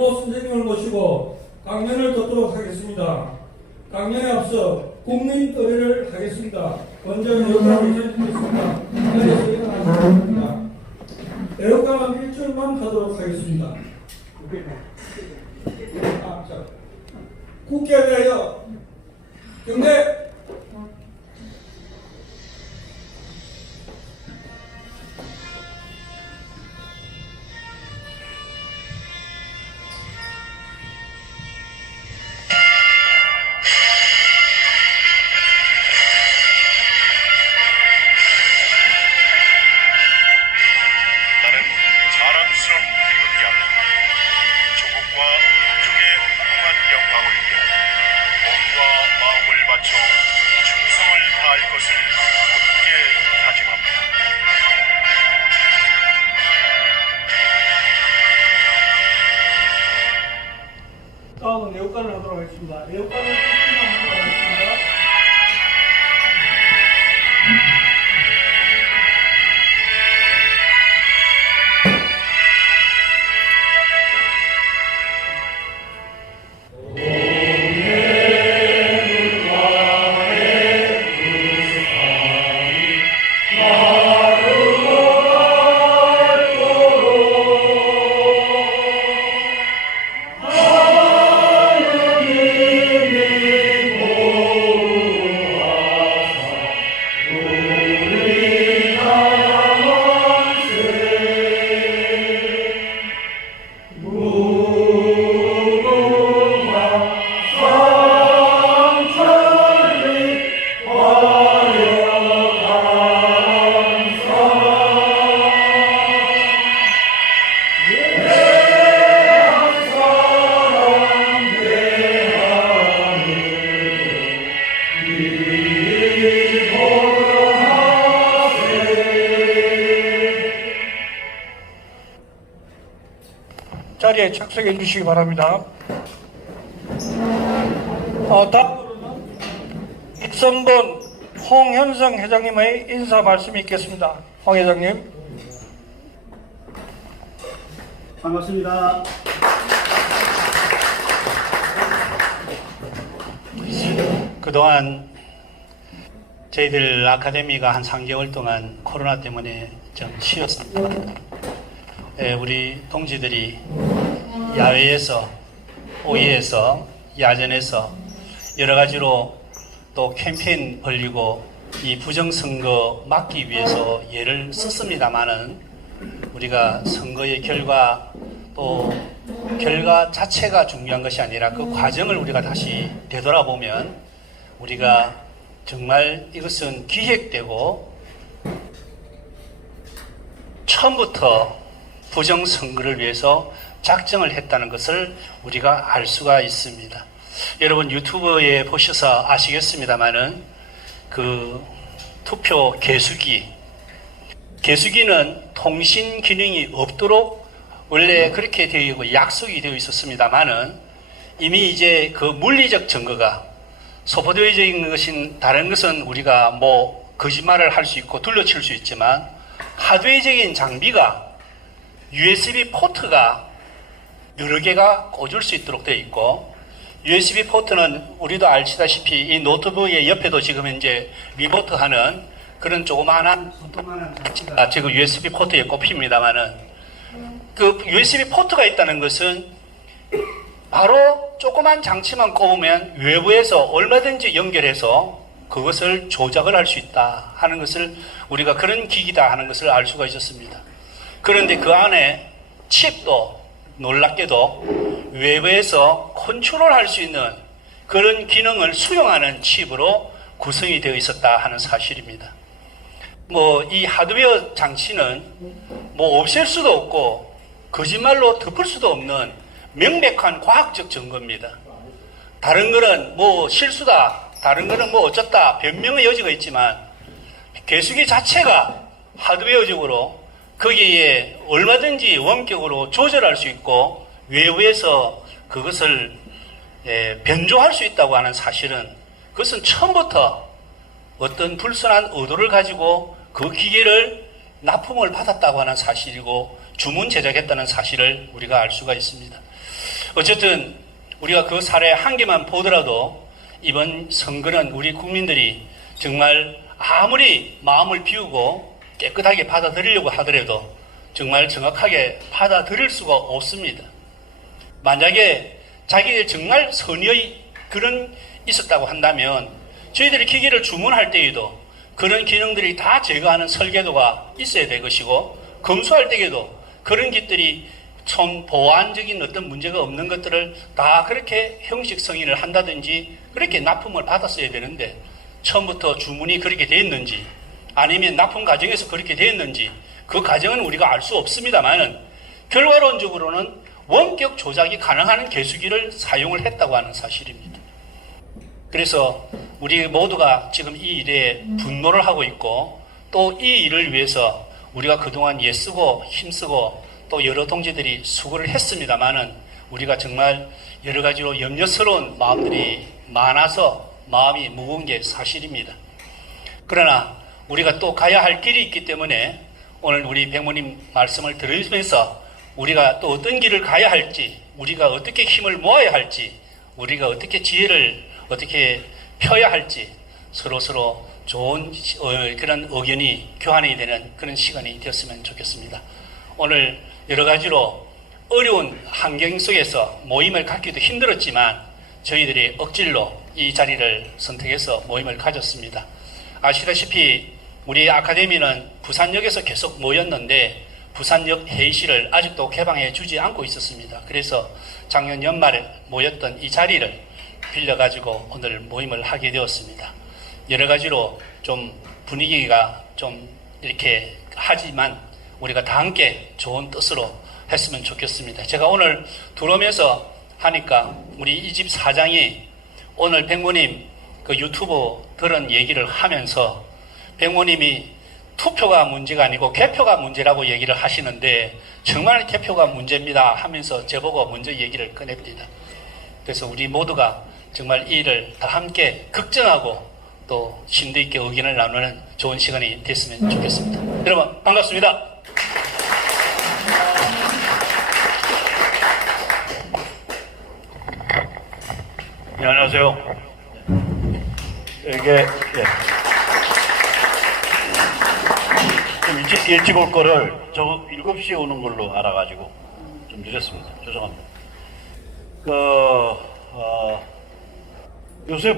선생님을 모시고 강연을 듣도록 하겠습니다. 강연에 앞서 국민 의례를 하겠습니다. 먼저 애국가를 전해드리겠습니다. 자리에서 일어나시겠습니다. 애국가만 1절만 하도록 하겠습니다. 국회에 대하여 경례. 다음은 애국가를 하도록 하겠습니다. 애국가를 하도록 하겠습니다. 자리에 착석해 주시기 바랍니다. 다음으로는 입선본 홍현성 회장님의 인사 말씀이 있겠습니다. 홍 회장님. 반갑습니다. 그동안 저희들 아카데미가 한 3개월 동안 코로나 때문에 좀 쉬었습니다. 우리 동지들이 야외에서, 오이에서, 야전에서 여러 가지로 또 캠페인 벌리고 이 부정선거 막기 위해서 예를 썼습니다만은 우리가 선거의 결과 또 결과 자체가 중요한 것이 아니라 그 과정을 우리가 다시 되돌아보면 우리가 정말 이것은 기획되고 처음부터 부정선거를 위해서 작정을 했다는 것을 우리가 알 수가 있습니다. 여러분 유튜브에 보셔서 아시겠습니다만은 그 투표 개수기는 통신 기능이 없도록 원래 그렇게 되어 있고 약속이 되어 있었습니다만은 이미 이제 그 물리적 증거가 소포되어 있는 것인 다른 것은 우리가 뭐 거짓말을 할 수 있고 둘러칠 수 있지만 하드웨어적인 장비가 USB 포트가 여러 개가 꽂을 수 있도록 되어 있고 USB 포트는 우리도 아시다시피 이 노트북의 옆에도 지금 이제 리모트하는 그런 조그마한 장치가 지금 USB 포트에 꼽힙니다만은 그 USB 포트가 있다는 것은 바로 조그만 장치만 꼽으면 외부에서 얼마든지 연결해서 그것을 조작을 할 수 있다 하는 것을 우리가 그런 기기다 하는 것을 알 수가 있었습니다. 그런데 그 안에 칩도 놀랍게도 외부에서 컨트롤 할 수 있는 그런 기능을 수용하는 칩으로 구성이 되어 있었다 하는 사실입니다. 뭐 이 하드웨어 장치는 뭐 없앨 수도 없고 거짓말로 덮을 수도 없는 명백한 과학적 증거입니다. 다른 거는 뭐 실수다, 다른 거는 뭐 어쩌다 변명의 여지가 있지만 개수기 자체가 하드웨어적으로 거기에 얼마든지 원격으로 조절할 수 있고 외부에서 그것을 변조할 수 있다고 하는 사실은 그것은 처음부터 어떤 불순한 의도를 가지고 그 기계를 납품을 받았다고 하는 사실이고 주문 제작했다는 사실을 우리가 알 수가 있습니다. 어쨌든 우리가 그 사례 한 개만 보더라도 이번 선거는 우리 국민들이 정말 아무리 마음을 비우고 깨끗하게 받아들이려고 하더라도 정말 정확하게 받아들일 수가 없습니다. 만약에 자기들 정말 선의의 그런 있었다고 한다면 저희들이 기계를 주문할 때에도 그런 기능들이 다 제거하는 설계도가 있어야 될 것이고, 검수할 때에도 그런 것들이 좀 보안적인 어떤 문제가 없는 것들을 다 그렇게 형식 승인을 한다든지 그렇게 납품을 받았어야 되는데, 처음부터 주문이 그렇게 됐는지 아니면 납품 과정에서 그렇게 됐는지 그 과정은 우리가 알 수 없습니다만, 결과론적으로는 원격 조작이 가능한 개수기를 사용을 했다고 하는 사실입니다. 그래서 우리 모두가 지금 이 일에 분노를 하고 있고, 또 이 일을 위해서 우리가 그동안 애쓰고 힘쓰고 또 여러 동지들이 수고를 했습니다만은, 우리가 정말 여러 가지로 염려스러운 마음들이 많아서 마음이 무거운 게 사실입니다. 그러나 우리가 또 가야 할 길이 있기 때문에 오늘 우리 백모님 말씀을 들으면서 우리가 또 어떤 길을 가야 할지, 우리가 어떻게 힘을 모아야 할지, 우리가 어떻게 지혜를 어떻게 펴야 할지 서로서로 좋은 그런 의견이 교환이 되는 그런 시간이 되었으면 좋겠습니다. 오늘 여러 가지로 어려운 환경 속에서 모임을 갖기도 힘들었지만 저희들이 억질로 이 자리를 선택해서 모임을 가졌습니다. 아시다시피 우리 아카데미는 부산역에서 계속 모였는데 부산역 회의실을 아직도 개방해 주지 않고 있었습니다. 그래서 작년 연말에 모였던 이 자리를 빌려가지고 오늘 모임을 하게 되었습니다. 여러 가지로 좀 분위기가 좀 이렇게 하지만 우리가 다 함께 좋은 뜻으로 했으면 좋겠습니다. 제가 오늘 들어오면서 하니까 우리 이 집 사장이 오늘 백모님 그 유튜브 들은 얘기를 하면서 백모님이 투표가 문제가 아니고 개표가 문제라고 얘기를 하시는데 정말 개표가 문제입니다 하면서 저보고 먼저 얘기를 꺼냅니다. 그래서 우리 모두가 정말 이 일을 다 함께 걱정하고 또 심도 있게 의견을 나누는 좋은 시간이 됐으면 좋겠습니다. 여러분 반갑습니다. 네, 안녕하세요. 이게 좀 일찍 올 거를 저 7시에 오는 걸로 알아가지고 좀 늦었습니다. 죄송합니다. 요새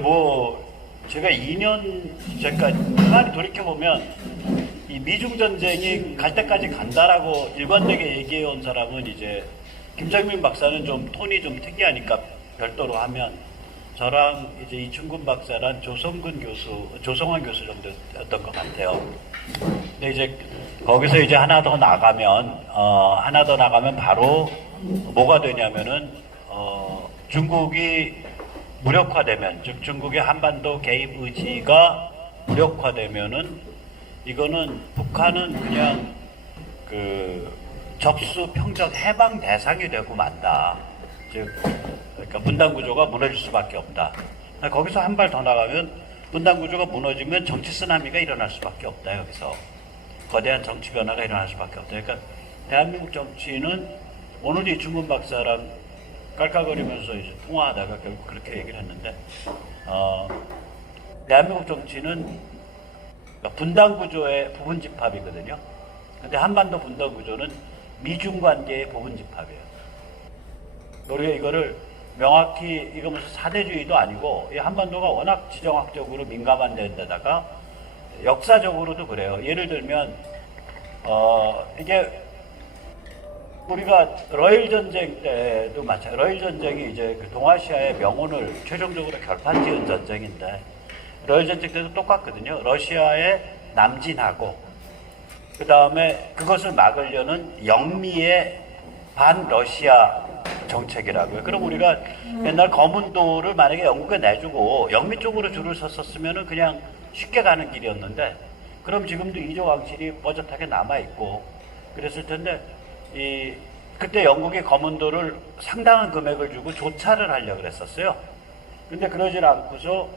제가 2년 전까지 가만히 돌이켜보면 이 미중 전쟁이 갈 때까지 간다라고 일관되게 얘기해 온 사람은 이제 김창민 박사는 좀 톤이 좀 특이하니까 별도로 하면 저랑 이제 이충근 박사랑 조성환 교수 정도였던 것 같아요. 근데 이제 거기서 이제 하나 더 나가면 바로 뭐가 되냐면은 중국이 무력화되면, 즉 중국의 한반도 개입 의지가 무력화되면은 이거는 북한은 그냥 그 접수 평정 해방 대상이 되고 만다. 즉 그러니까 분단 구조가 무너질 수밖에 없다. 거기서 한 발 더 나가면 분단 구조가 무너지면 정치 쓰나미가 일어날 수밖에 없다. 여기서 거대한 정치 변화가 일어날 수밖에 없다. 그러니까 대한민국 정치는 오늘 이충근 박사랑 깔깔거리면서 이제 통화하다가 결국 그렇게 얘기를 했는데, 대한민국 정치는 분단 구조의 부분 집합이거든요. 근데 한반도 분단 구조는 미중 관계의 부분 집합이에요. 우리가 이거를 명확히 이거 무슨 사대주의도 아니고 이 한반도가 워낙 지정학적으로 민감한 데다가 역사적으로도 그래요. 예를 들면 이게 우리가 러일 전쟁 때도 마찬가지. 러일 전쟁이 이제 그 동아시아의 명운을 최종적으로 결판지은 전쟁인데, 러일 전쟁 때도 똑같거든요. 러시아에 남진하고 그 다음에 그것을 막으려는 영미의 반러시아 정책이라고요. 그럼 우리가 옛날 거문도를 만약에 영국에 내주고 영미 쪽으로 줄을 섰었으면 그냥 쉽게 가는 길이었는데, 그럼 지금도 이조 왕실이 뻣뻣하게 남아있고 그랬을 텐데, 그때 영국의 거문도를 상당한 금액을 주고 조차를 하려고 그랬었어요. 근데 그러질 않고서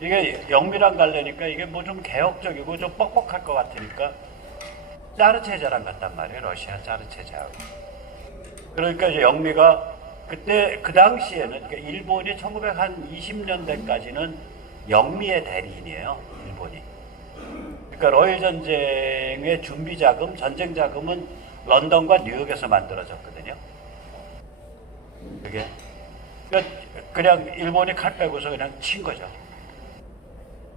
이게 영미랑 갈래니까 이게 뭐 좀 개혁적이고 좀 뻑뻑할 것 같으니까 짜르 체제랑 갔단 말이에요. 러시아 짜르 체제하고. 그러니까 이제 영미가 그때 그 당시에는 그러니까 일본이 1920년대까지는 영미의 대리인이에요. 일본이. 그러니까 러일 전쟁의 준비 자금, 전쟁 자금은 런던과 뉴욕에서 만들어졌거든요. 그게 그러니까 그냥 일본이 칼 빼고서 그냥 친 거죠.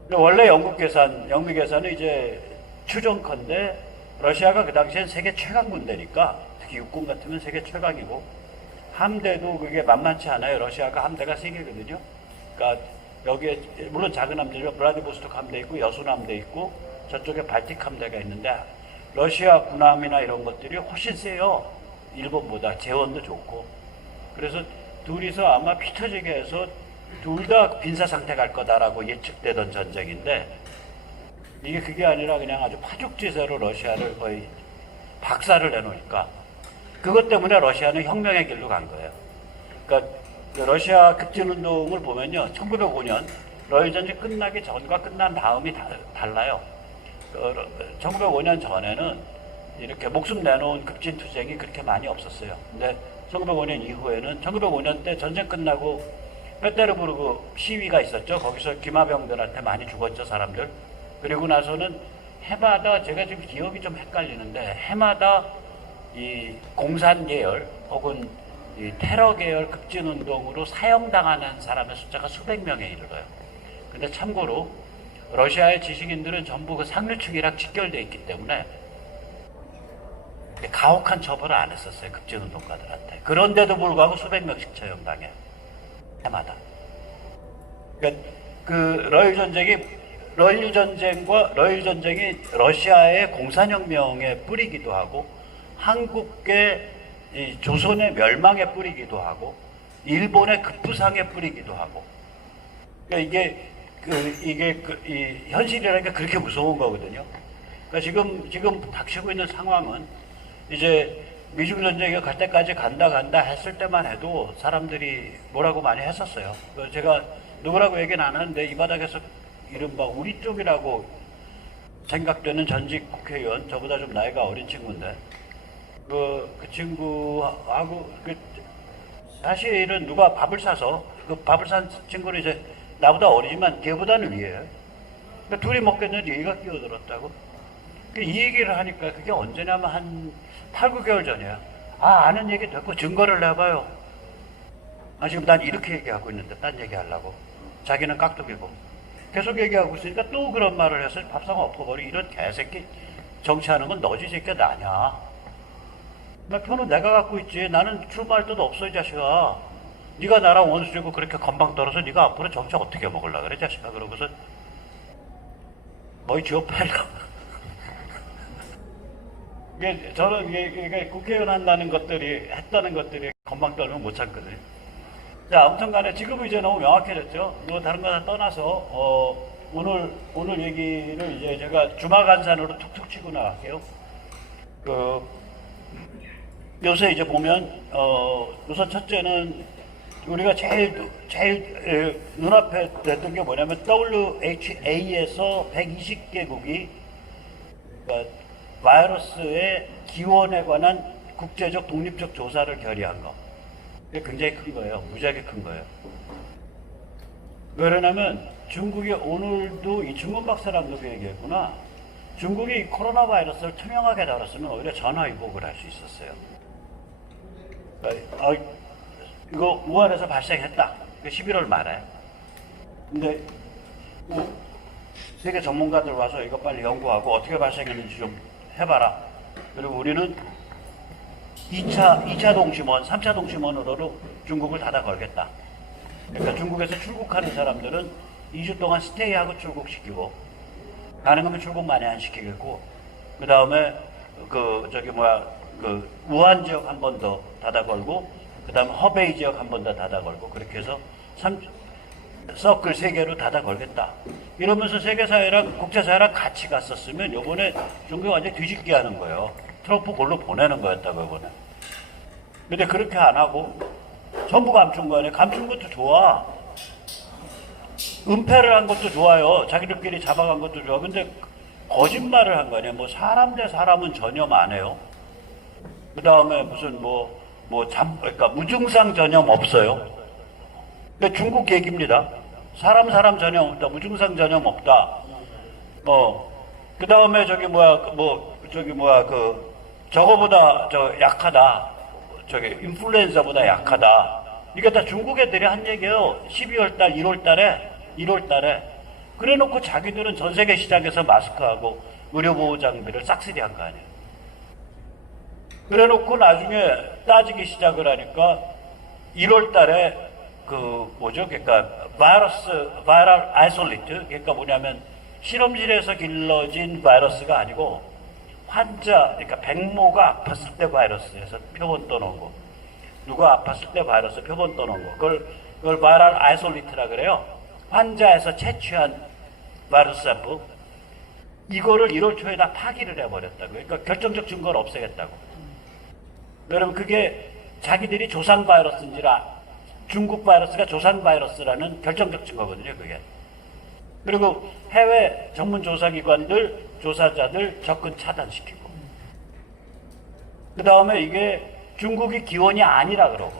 근데 원래 영국 계산, 영미 계산은 이제 추정컨대 러시아가 그 당시엔 세계 최강 군대니까 특히 육군 같으면 세계 최강이고 함대도 그게 만만치 않아요. 러시아가 함대가 3개거든요. 그러니까 여기에 물론 작은 함대죠. 블라디보스토크 함대 있고 여순 함대 있고 저쪽에 발틱 함대가 있는데 러시아 군함이나 이런 것들이 훨씬 세요. 일본보다 재원도 좋고. 그래서 둘이서 아마 피 터지게 해서 둘 다 빈사 상태 갈 거다라고 예측되던 전쟁인데 이게 그게 아니라 그냥 아주 파죽지세로 러시아를 거의 박살을 내놓으니까 그것 때문에 러시아는 혁명의 길로 간 거예요. 그러니까 러시아 급진운동을 보면요. 1905년 러일 전쟁 끝나기 전과 끝난 다음이 달라요. 1905년 전에는 이렇게 목숨 내놓은 급진투쟁이 그렇게 많이 없었어요. 근데 1905년 이후에는 1905년 때 전쟁 끝나고 페테르부르크 시위가 있었죠. 거기서 기마병들한테 많이 죽었죠, 사람들. 그리고 나서는 해마다 제가 지금 기억이 좀 헷갈리는데 해마다 이 공산 계열 혹은 이 테러 계열 급진 운동으로 사형당하는 사람의 숫자가 수백 명에 이르러요. 근데 참고로 러시아의 지식인들은 전부 그 상류층이랑 직결되어 있기 때문에 가혹한 처벌을 안 했었어요. 급진 운동가들한테. 그런데도 불구하고 수백 명씩 처형당해요. 해마다. 그러니까 그 러일 전쟁이 러시아의 공산혁명의 뿌리기도 하고 한국의 이 조선의 멸망의 뿌리기도 하고 일본의 급부상의 뿌리기도 하고. 그러니까 이게 이 현실이라는 게 그렇게 무서운 거거든요. 그러니까 지금 닥치고 있는 상황은 이제 미중 전쟁이 갈 때까지 간다 했을 때만 해도 사람들이 뭐라고 많이 했었어요. 제가 누구라고 얘기는 안 하는데 이 바닥에서 이른바 우리 쪽이라고 생각되는 전직 국회의원, 저보다 좀 나이가 어린 친구인데 그 친구하고 사실은 누가 밥을 사서 그 밥을 산 친구는 이제 나보다 어리지만 걔보다는 위에요. 그러니까 둘이 먹겠는데 얘가 끼어들었다고. 이 얘기를 하니까 그게 언제냐면 한 8, 9개월 전이야. 아는 얘기 됐고 증거를 내봐요. 지금 난 이렇게 얘기하고 있는데 딴 얘기하려고. 자기는 깍두기고. 계속 얘기하고 있으니까 또 그런 말을 해서 밥상 엎어버리. 이런 개새끼 정치하는 건 너지 새끼야 나냐. 나 표는 내가 갖고 있지. 나는 출마할 데도 없어 이 자식아. 네가 나랑 원수되고 그렇게 건방 떨어서 네가 앞으로 정치 어떻게 먹으려고 그래 자식아. 그러고서 뭐이 지옥팔려. 저는 이게 국회의원 한다는 것들이 했다는 것들이 건방 떨면 못 참거든요. 자, 아무튼 간에 지금은 이제 너무 명확해졌죠. 뭐 다른 거 다 떠나서 오늘 얘기를 이제 제가 주마간산으로 툭툭 치고 나갈게요. 요새 이제 보면 우선 첫째는 우리가 제일 눈앞에 됐던 게 뭐냐면 WHA에서 120개국이 바이러스의 기원에 관한 국제적 독립적 조사를 결의한 거. 그게 굉장히 큰 거예요. 무지하게 큰 거예요. 왜 그러냐면 중국이 오늘도 이 중국 박사랑도 그 얘기했구나. 중국이 이 코로나 바이러스를 투명하게 다뤘으면 오히려 전화위복을 할 수 있었어요. 이거 우한에서 발생했다. 11월 말에. 근데 세계 전문가들 와서 이거 빨리 연구하고 어떻게 발생했는지 좀 해봐라. 그리고 우리는 2차 동심원, 3차 동심원으로 중국을 닫아 걸겠다. 그러니까 중국에서 출국하는 사람들은 2주 동안 스테이하고 출국시키고, 가능하면 출국 많이 안 시키겠고, 그 다음에 우한 지역 한 번 더 닫아 걸고, 그 다음에 허베이 지역 한 번 더 닫아 걸고, 그렇게 해서 서클 3개로 닫아 걸겠다. 이러면서 세계사회랑 국제사회랑 같이 갔었으면 요번에 중국이 완전히 뒤집게 하는 거예요. 트럼프 골로 보내는 거였다고 요번에. 근데 그렇게 안 하고 전부 감춘 거 아니에요. 감춘 것도 좋아. 은폐를 한 것도 좋아요. 자기들끼리 잡아간 것도 좋아. 근데 거짓말을 한 거 아니에요. 뭐 사람 대 사람은 전염 안 해요. 그 다음에 무슨 그러니까 무증상 전염 없어요. 그러니까 중국 얘기입니다. 사람 전염 없다. 무증상 전염 없다. 그 다음에 저거보다 약하다. 인플루엔자보다 약하다. 이게 다 중국 애들이 한 얘기예요. 12월 달, 1월 달에. 그래 놓고 자기들은 전 세계 시장에서 마스크하고 의료보호 장비를 싹쓸이 한 거 아니에요. 그래 놓고 나중에 따지기 시작을 하니까 1월 달에 그러니까 바이럴 아이솔레이트, 그러니까 뭐냐면 실험실에서 길러진 바이러스가 아니고 그러니까 백모가 아팠을 때 바이러스에서 표본 떠놓은 거, 누가 아팠을 때 바이러스 표본 떠놓은 거, 그걸 바이럴 아이솔레이트라 그래요. 환자에서 채취한 바이러스 샘플, 이거를 1월 초에 다 파기를 해버렸다고. 그러니까 결정적 증거를 없애겠다고. 여러분, 그게 자기들이 조상 바이러스인지라, 중국 바이러스가 조상 바이러스라는 결정적 증거거든요, 그게. 그리고 해외 전문 조사기관들, 조사자들 접근 차단시키고. 그 다음에 이게 중국이 기원이 아니라 그러고.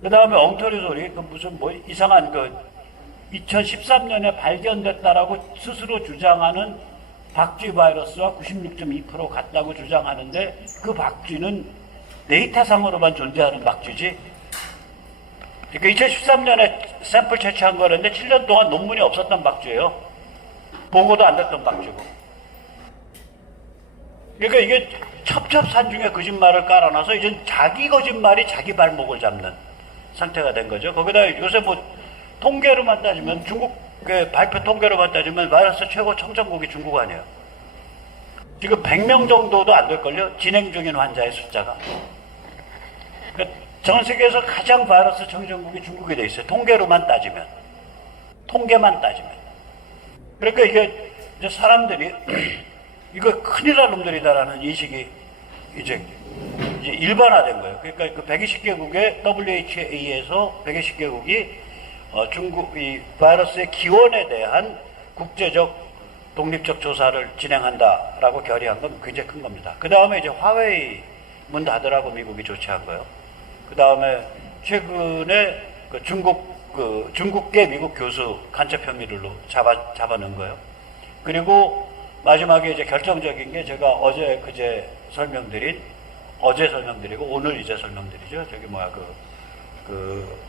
그 다음에 엉터리 소리, 무슨 이상한 2013년에 발견됐다라고 스스로 주장하는 박쥐 바이러스와 96.2% 같다고 주장하는데, 그 박쥐는 데이터상으로만 존재하는 박쥐지. 그러니까 2013년에 샘플 채취한 거였는데 7년 동안 논문이 없었던 박쥐예요. 보고도 안 됐던 박쥐고. 그러니까 이게 첩첩산중에 거짓말을 깔아놔서 이제 자기 거짓말이 자기 발목을 잡는 상태가 된 거죠. 거기다 요새 통계로만 따지면, 중국 발표 통계로만 따지면 바이러스 최고 청정국이 중국 아니에요. 지금 100명 정도도 안 될걸요? 진행 중인 환자의 숫자가. 그러니까 전 세계에서 가장 바이러스 청정국이 중국이 돼 있어요. 통계만 따지면. 그러니까 이게 이제 사람들이 이거 큰일 날 놈들이다라는 인식이 이제 일반화된 거예요. 그러니까 그 120개국의 WHA에서 120개국이 중국 이 바이러스의 기원에 대한 국제적 독립적 조사를 진행한다라고 결의한 건 굉장히 큰 겁니다. 그 다음에 이제 화웨이 문 닫으라고 미국이 조치한 거예요. 그 다음에 최근에 중국계 미국 교수 간첩 혐의로 잡아넣은 거예요. 그리고 마지막에 이제 결정적인 게 제가 어제 설명드리고 오늘 이제 설명드리죠.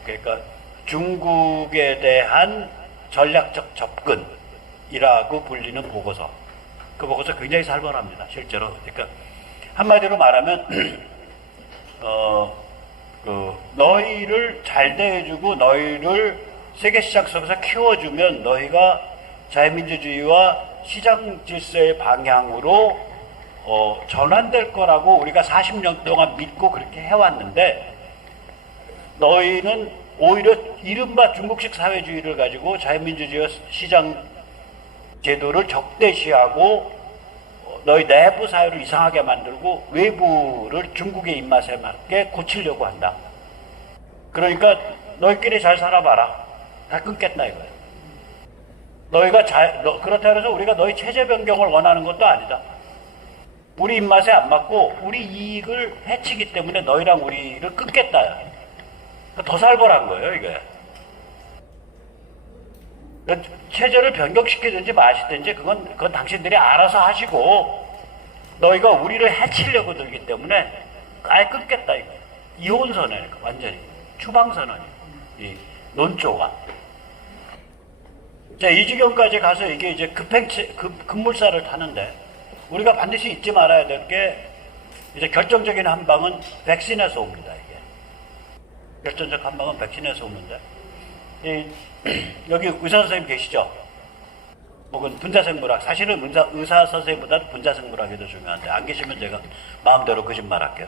그러니까 중국에 대한 전략적 접근이라고 불리는 보고서. 그 보고서 굉장히 살벌합니다, 실제로. 그러니까 한마디로 말하면 너희를 잘 대해주고 너희를 세계시장 속에서 키워주면 너희가 자유민주주의와 시장 질서의 방향으로 전환될 거라고 우리가 40년 동안 믿고 그렇게 해왔는데, 너희는 오히려 이른바 중국식 사회주의를 가지고 자유민주주의와 시장 제도를 적대시하고 너희 내부 사회를 이상하게 만들고 외부를 중국의 입맛에 맞게 고치려고 한다. 그러니까 너희끼리 잘 살아봐라. 다 끊겠다 이거예요. 그렇다 해서 우리가 너희 체제 변경을 원하는 것도 아니다. 우리 입맛에 안 맞고 우리 이익을 해치기 때문에 너희랑 우리를 끊겠다. 더 살벌한 거예요, 이게. 체제를 변경시키든지 마시든지 그건 당신들이 알아서 하시고, 너희가 우리를 해치려고 들기 때문에 아예 끊겠다 이거. 이혼 선언이니까 완전히 추방 선언이 이 논조가. 자, 이 지경까지 가서 이게 이제 급물살을 타는데, 우리가 반드시 잊지 말아야 될 게 이제 결정적인 한 방은 백신에서 옵니다. 이게 결정적 한 방은 백신에서 오는데, 여기 의사 선생님 계시죠? 혹은 분자생물학, 사실은 의사 선생님보다 분자생물학이 더 중요한데, 안 계시면 제가 마음대로 거짓말 할게요.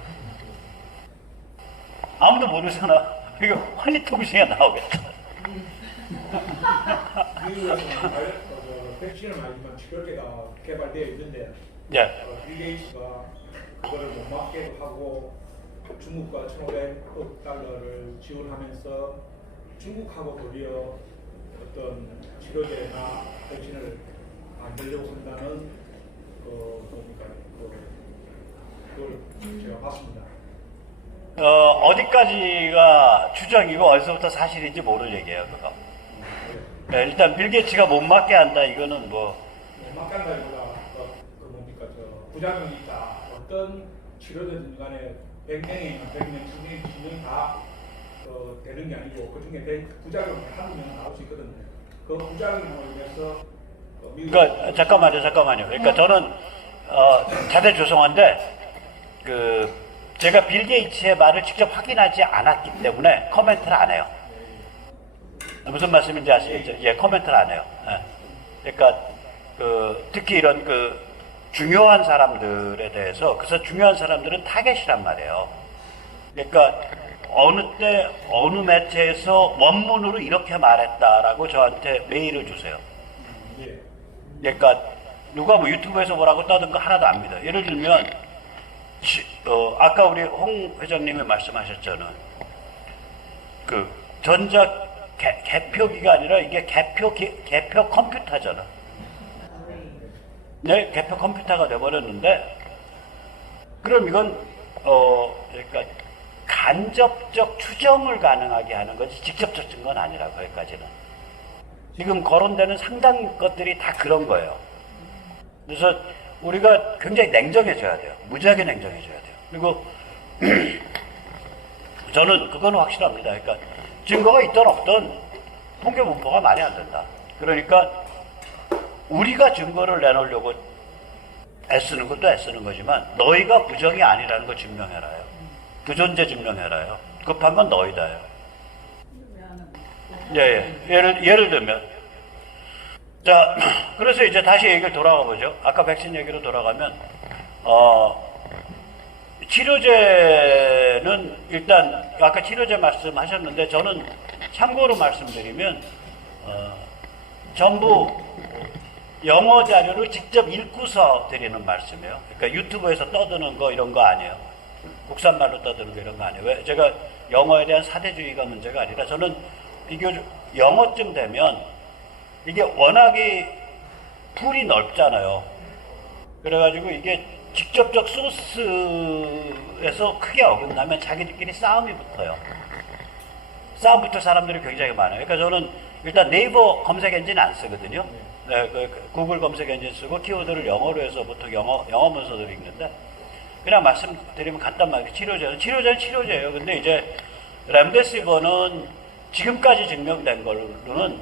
아무도 모르잖아. 이거 환희통신에 나오겠다. 미국에서는 백신을 맞으면 치료제가 개발되어 있는데, 빌 게이츠가 그거를 못 맞게 하고 중국과 1,500억 달러를 지원하면서 중국하고 도리어 어떤 치료제나 백신을 만들려고 한다는 그걸 제가 봤습니다. 어디까지가 추정이고 어디서부터 사실인지 모를 얘기예요, 그거. 네, 일단 빌 게이츠가 못 맞게 한다, 이거는 뭐. 막간다기보다 그 뭡니까 부작용이 있다. 어떤 치료든 간에 100명이면 100명, 1000명 다 되는 게 아니고 그 중에 부작용이 한두 명 나올 수 있거든요. 그 부작용으로 인해서 그러니까 잠깐만요. 그러니까 저는 다들 죄송한데 제가 빌 게이츠의 말을 직접 확인하지 않았기 때문에 코멘트를 안 해요. 무슨 말씀인지 아시겠죠? 예, 코멘트를 안 해요. 예. 그러니까 특히 이런 중요한 사람들에 대해서 그래서 중요한 사람들은 타겟이란 말이에요. 그러니까 어느 때 어느 매체에서 원문으로 이렇게 말했다라고 저한테 메일을 주세요. 그러니까 누가 뭐 유튜브에서 뭐라고 떠든 거 하나도 안 믿어요. 예를 들면 아까 우리 홍 회장님이 말씀하셨잖아요. 전자 개표기가 아니라 이게 개표 컴퓨터잖아. 네, 개표 컴퓨터가 돼버렸는데, 그럼 이건, 그러니까, 간접적 추정을 가능하게 하는 거지, 직접적 증거는 아니라고, 거기까지는. 지금 거론되는 상당 것들이 다 그런 거예요. 그래서 우리가 굉장히 냉정해져야 돼요. 무지하게 냉정해져야 돼요. 그리고, 저는 그거는 확실합니다. 그러니까, 증거가 있든 없든, 통계 분포가 말이 안 된다. 그러니까, 우리가 증거를 내놓으려고 애쓰는 것도 애쓰는 거지만 너희가 부정이 아니라는 거 증명해라요. 그 존재 증명해라요. 급한 건 너희다요. 예. 예를 들면 자, 그래서 이제 다시 얘기를 돌아가 보죠. 아까 백신 얘기로 돌아가면 치료제는 일단 아까 치료제 말씀하셨는데 저는 참고로 말씀드리면 전부 영어 자료를 직접 읽고서 드리는 말씀이에요. 그러니까 유튜브에서 떠드는 거 이런 거 아니에요. 국산말로 떠드는 거 이런 거 아니에요. 왜? 제가 영어에 대한 사대주의가 문제가 아니라 저는 비교적 영어쯤 되면 이게 워낙에 풀이 넓잖아요. 그래가지고 이게 직접적 소스에서 크게 어긋나면 자기들끼리 싸움이 붙어요. 싸움 붙을 사람들이 굉장히 많아요. 그러니까 저는 일단 네이버 검색 엔진 안 쓰거든요. 네, 구글 검색 엔진 쓰고 키워드를 영어로 해서 보통 영어 문서들을 읽는데 그냥 말씀드리면 간단 말이에요. 치료제는 치료제예요. 근데 이제 렘데시버는 지금까지 증명된 걸로는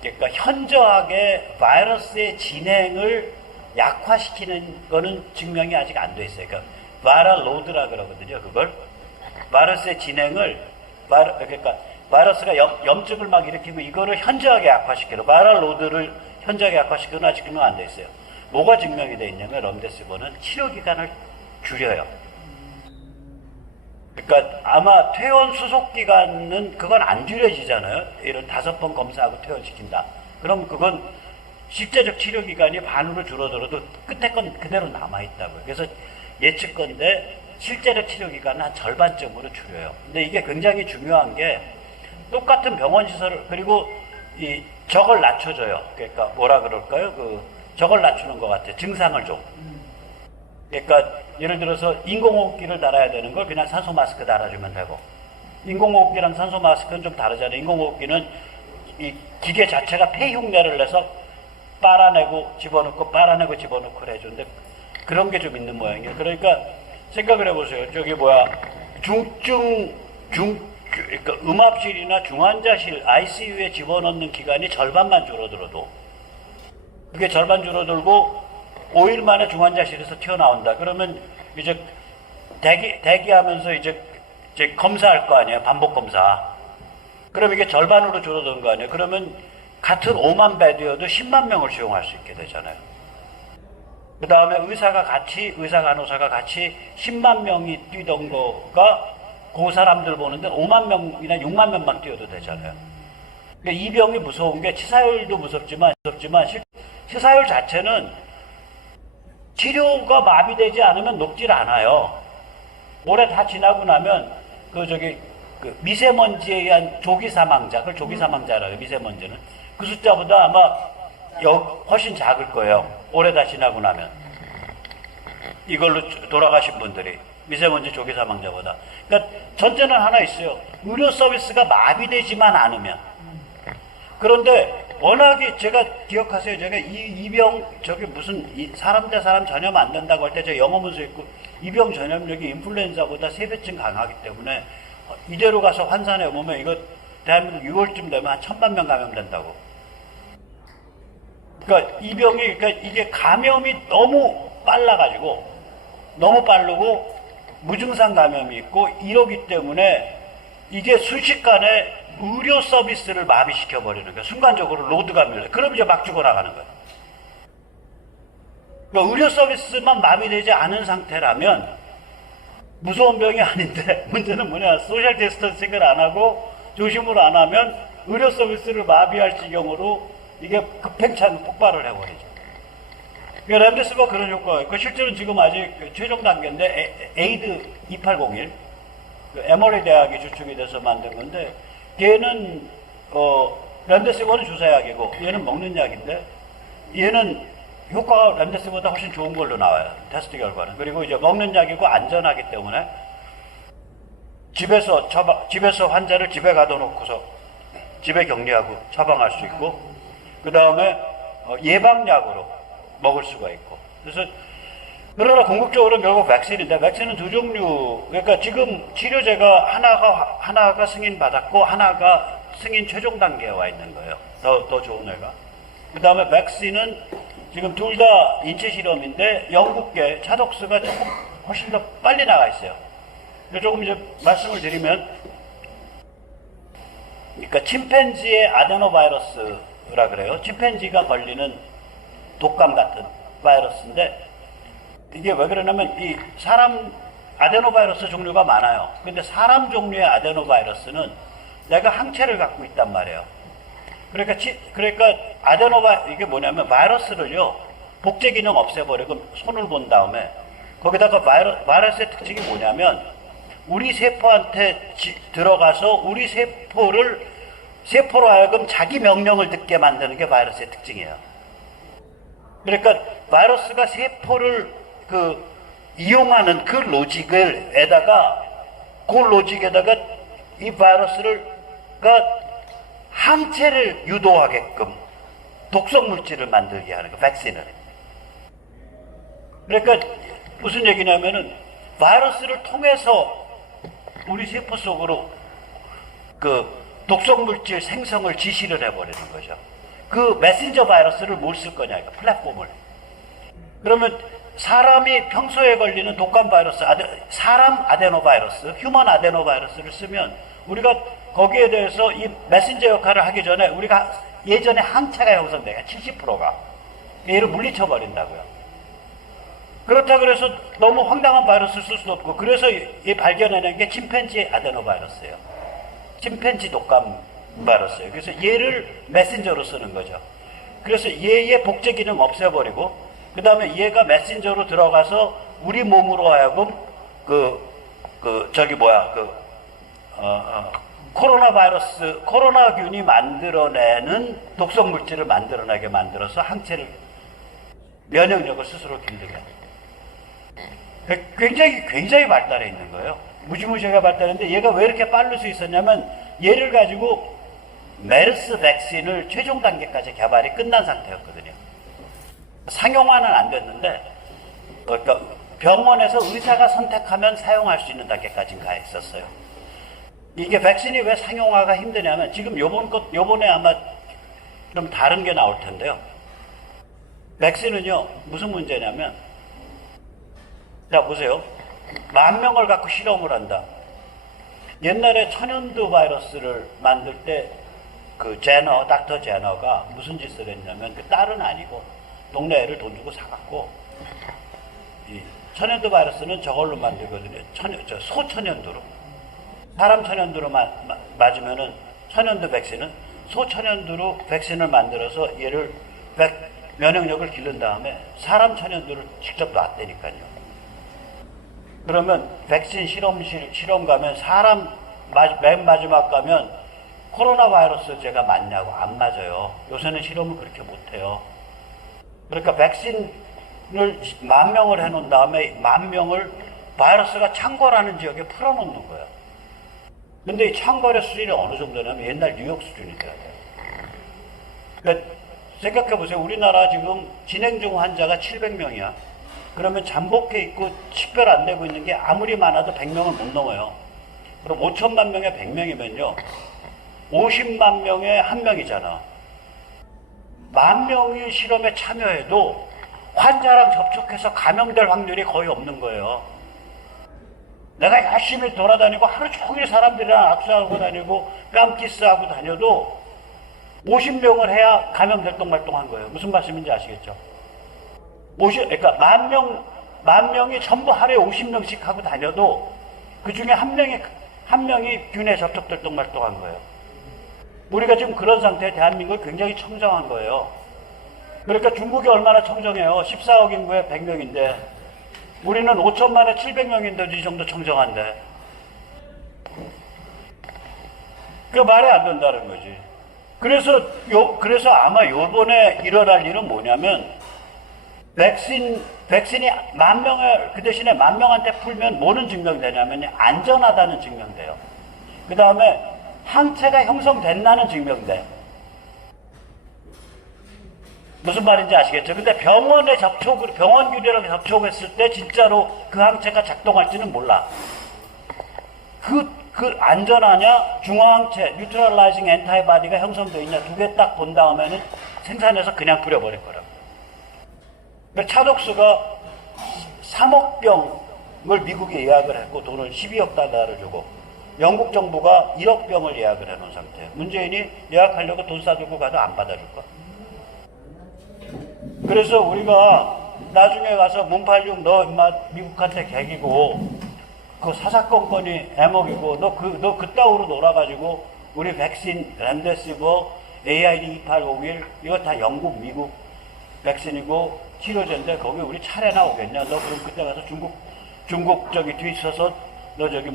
그러니까 현저하게 바이러스의 진행을 약화시키는 거는 증명이 아직 안 돼 있어요. 그러니까 바이럴 로드라 그러거든요. 그걸 바이러스의 진행을 그러니까 바이러스가 염증을 막 일으키고 이거를 현저하게 약화시키는 바이럴 로드를 현저하게 약화시키는 아직 증명 안 돼 있어요. 뭐가 증명이 돼 있냐면 렘데시버는 치료 기간을 줄여요. 그러니까 아마 퇴원 수속 기간은 그건 안 줄여지잖아요. 이런 5번 검사하고 퇴원시킨다. 그럼 그건 실제적 치료 기간이 반으로 줄어들어도 끝에 건 그대로 남아 있다고요. 그래서 예측건데 실제적 치료 기간은 한 절반쯤으로 줄여요. 근데 이게 굉장히 중요한 게 똑같은 병원 시설을 그리고 이 적을 낮춰줘요. 그러니까 뭐라 그럴까요? 적을 낮추는 것 같아요. 증상을 좀. 그러니까 예를 들어서 인공호흡기를 달아야 되는 걸 그냥 산소 마스크 달아주면 되고 인공호흡기랑 산소 마스크는 좀 다르잖아요. 인공호흡기는 이 기계 자체가 폐 흉내를 내서 빨아내고 집어넣고 빨아내고 집어넣고 해주는데 그런 게 좀 있는 모양이에요. 그러니까 생각을 해보세요. 그러니까 음압실이나 중환자실 ICU에 집어넣는 기간이 절반만 줄어들어도 그게 절반 줄어들고 5일 만에 중환자실에서 튀어나온다. 그러면 이제 대기하면서 이제 검사할 거 아니에요. 반복 검사. 그럼 이게 절반으로 줄어드는 거 아니에요. 그러면 같은 5만 베드여도 10만 명을 수용할 수 있게 되잖아요. 그 다음에 의사 간호사가 같이 10만 명이 뛰던 거가 그 사람들 보는데 5만 명이나 6만 명만 뛰어도 되잖아요. 그러니까 이 병이 무서운 게 치사율도 무섭지만 치사율 자체는 치료가 마비되지 않으면 높질 않아요. 올해 다 지나고 나면 미세먼지에 의한 조기 사망자, 그걸 조기 사망자라고 미세먼지는 그 숫자보다 아마 훨씬 작을 거예요. 올해 다 지나고 나면 이걸로 돌아가신 분들이. 미세먼지 조기 사망자보다. 그러니까 전제는 하나 있어요. 의료 서비스가 마비되지만 않으면. 그런데 워낙에 제가 기억하세요. 제가 이 병 저기 무슨 사람 대 사람 전염 안 된다고 할 때 제가 영어 문서 읽고 이 병 전염력이 인플루엔자보다 3배쯤 강하기 때문에 이대로 가서 환산해 보면 이거 대한민국 6월쯤 되면 한 1,000만 명 감염된다고. 그러니까 이 병이 그러니까 이게 감염이 너무 빨라가지고 너무 빠르고 무증상 감염이 있고 이러기 때문에 이게 순식간에 의료 서비스를 마비시켜 버리는 거예요. 순간적으로 로드가 밀려요. 그럼 이제 막 죽어나가는 거예요. 그러니까 의료 서비스만 마비되지 않은 상태라면 무서운 병이 아닌데 문제는 뭐냐? 소셜 디스턴싱을 안 하고 조심을 안 하면 의료 서비스를 마비할 지경으로 이게 급행찬 폭발을 해버리죠. 그러니까 렘데시비가 그런 효과가 있고 실제로 지금 아직 최종 단계인데 에이드 2801 그 에머리 대학이 주축이 돼서 만든 건데 얘는 렘데시비는 주사약이고 얘는 먹는 약인데 얘는 효과가 렘데시비보다 훨씬 좋은 걸로 나와요. 테스트 결과는. 그리고 이제 먹는 약이고 안전하기 때문에 집에서 환자를 집에 가둬놓고서 집에 격리하고 처방할 수 있고 그 다음에 예방약으로 먹을 수가 있고. 그래서 그러나 궁극적으로는 결국 백신인데 백신은 두 종류. 그러니까 지금 치료제가 하나가 승인 받았고 하나가 승인 최종 단계에 와 있는 거예요. 더 좋은 애가. 그 다음에 백신은 지금 둘 다 인체 실험인데 영국계 차독수가 조금 훨씬 더 빨리 나가 있어요. 조금 이제 말씀을 드리면, 그러니까 침팬지의 아데노바이러스라 그래요. 침팬지가 걸리는 독감 같은 바이러스인데 이게 왜 그러냐면 이 사람 아데노바이러스 종류가 많아요. 근데 사람 종류의 아데노바이러스는 내가 항체를 갖고 있단 말이에요. 그러니까 이게 뭐냐면 바이러스를요 복제 기능 없애버리고 손을 본 다음에 거기다가 바이러스의 특징이 뭐냐면 우리 세포한테 들어가서 우리 세포로 하여금 자기 명령을 듣게 만드는 게 바이러스의 특징이에요. 그러니까 바이러스가 세포를 이용하는 그 로직에다가 이 바이러스가 항체를 유도하게끔 독성 물질을 만들게 하는 거, 백신을. 그러니까 무슨 얘기냐면은 바이러스를 통해서 우리 세포 속으로 독성 물질 생성을 지시를 해버리는 거죠. 그 메신저 바이러스를 뭘 쓸 거냐, 이거 플랫폼을. 그러면 사람이 평소에 걸리는 독감 바이러스, 사람 아데노바이러스, 휴먼 아데노바이러스를 쓰면 우리가 거기에 대해서 이 메신저 역할을 하기 전에 우리가 예전에 항체가 형성돼요. 70%가. 얘를 물리쳐버린다고요. 그렇다고 해서 너무 황당한 바이러스를 쓸 수도 없고 그래서 이 발견해낸 게 침팬지 아데노바이러스예요. 침팬지 독감 바이러스예요. 그래서 얘를 메신저로 쓰는 거죠. 그래서 얘의 복제 기능 없애버리고 그 다음에 얘가 메신저로 들어가서 우리 몸으로 하여금 코로나균이 만들어내는 독성 물질을 만들어내게 만들어서 항체를, 면역력을 스스로 길들게. 굉장히 발달해 있는 거예요. 무지무지하게 발달했는데 얘가 왜 이렇게 빠를 수 있었냐면 얘를 가지고 메르스 백신을 최종 단계까지 개발이 끝난 상태였거든요. 상용화는 안 됐는데, 그러니까 병원에서 의사가 선택하면 사용할 수 있는 단계까지는 가 있었어요. 이게 백신이 왜 상용화가 힘드냐면 지금 요번에 아마 좀 다른 게 나올 텐데요. 백신은요 무슨 문제냐면, 자 보세요. 10,000명을 갖고 실험을 한다. 옛날에 천연두 바이러스를 만들 때 닥터 제너가 무슨 짓을 했냐면 그 딸은 아니고 동네 애를 돈 주고 사갖고 이 천연두 바이러스는 저걸로 만들거든요. 소천연두로. 사람 천연두로 맞으면은 천연두 백신은 소천연두로 백신을 만들어서 얘를 면역력을 기른 다음에 사람 천연두를 직접 놨다니까요. 그러면 백신 실험 가면 사람 맨 마지막 가면 코로나 바이러스제가 맞냐고 안 맞아요. 요새는 실험을 그렇게 못해요. 그러니까 백신을 10,000명을 해놓은 다음에 10,000명을 바이러스가 창궐하는 지역에 풀어놓는 거예요. 근데 이 창궐의 수준이 어느 정도냐면 옛날 뉴욕 수준이 돼야 돼요. 그러니까 생각해보세요. 우리나라 지금 진행 중 환자가 700명이야. 그러면 잠복해 있고 식별 안 되고 있는 게 아무리 많아도 100명을 못 넘어요. 그럼 5천만 명에 100명이면요. 50만 명에 1명이잖아. 10,000명이 실험에 참여해도 환자랑 접촉해서 감염될 확률이 거의 없는 거예요. 내가 열심히 돌아다니고 하루 종일 사람들이랑 악수하고 다니고 뺨키스하고 다녀도 50명을 해야 감염될 똥말똥한 거예요. 무슨 말씀인지 아시겠죠? 그러니까 10,000명이 전부 하루에 50명씩 하고 다녀도 그 중에 한 명이 균에 접촉될 똥말똥한 거예요. 우리가 지금 그런 상태에 대한민국이 굉장히 청정한 거예요. 그러니까 중국이 얼마나 청정해요. 14억 인구에 100명인데 우리는 5천만에 700명인데도 이 정도 청정한데 그 말이 안 된다는 거지. 그래서 아마 요번에 일어날 일은 뭐냐면 백신이 10,000명을 그 대신에 10,000명한테 풀면 뭐는 증명되냐면 안전하다는 증명돼요. 그 다음에 항체가 형성됐다는 증명돼. 무슨 말인지 아시겠죠? 근데 병원 규례랑 접촉했을 때 진짜로 그 항체가 작동할지는 몰라. 그 안전하냐, 중화항체, 뉴트럴라이징 엔타이바디가 형성되어 있냐, 두 개 딱 본 다음에는 생산해서 그냥 뿌려버릴 거라고. 그러니까 차독수가 3억 병을 미국에 예약을 했고 돈을 12억 달러를 주고 영국 정부가 1억 병을 예약을 해놓은 상태예요. 문재인이 예약하려고 돈 싸들고 가도 안 받아줄 거야. 그래서 우리가 나중에 가서 문팔육 너 인마 미국한테 개기고 그 사사건건이 애먹이고 너 그따구로 놀아가지고 우리 백신 렘데시버 AID 2851 이거 다 영국 미국 백신이고 치료제인데 거기 우리 차례나 오겠냐? 너 그럼 그때 가서 중국 저기 뒤 있어서 너 저기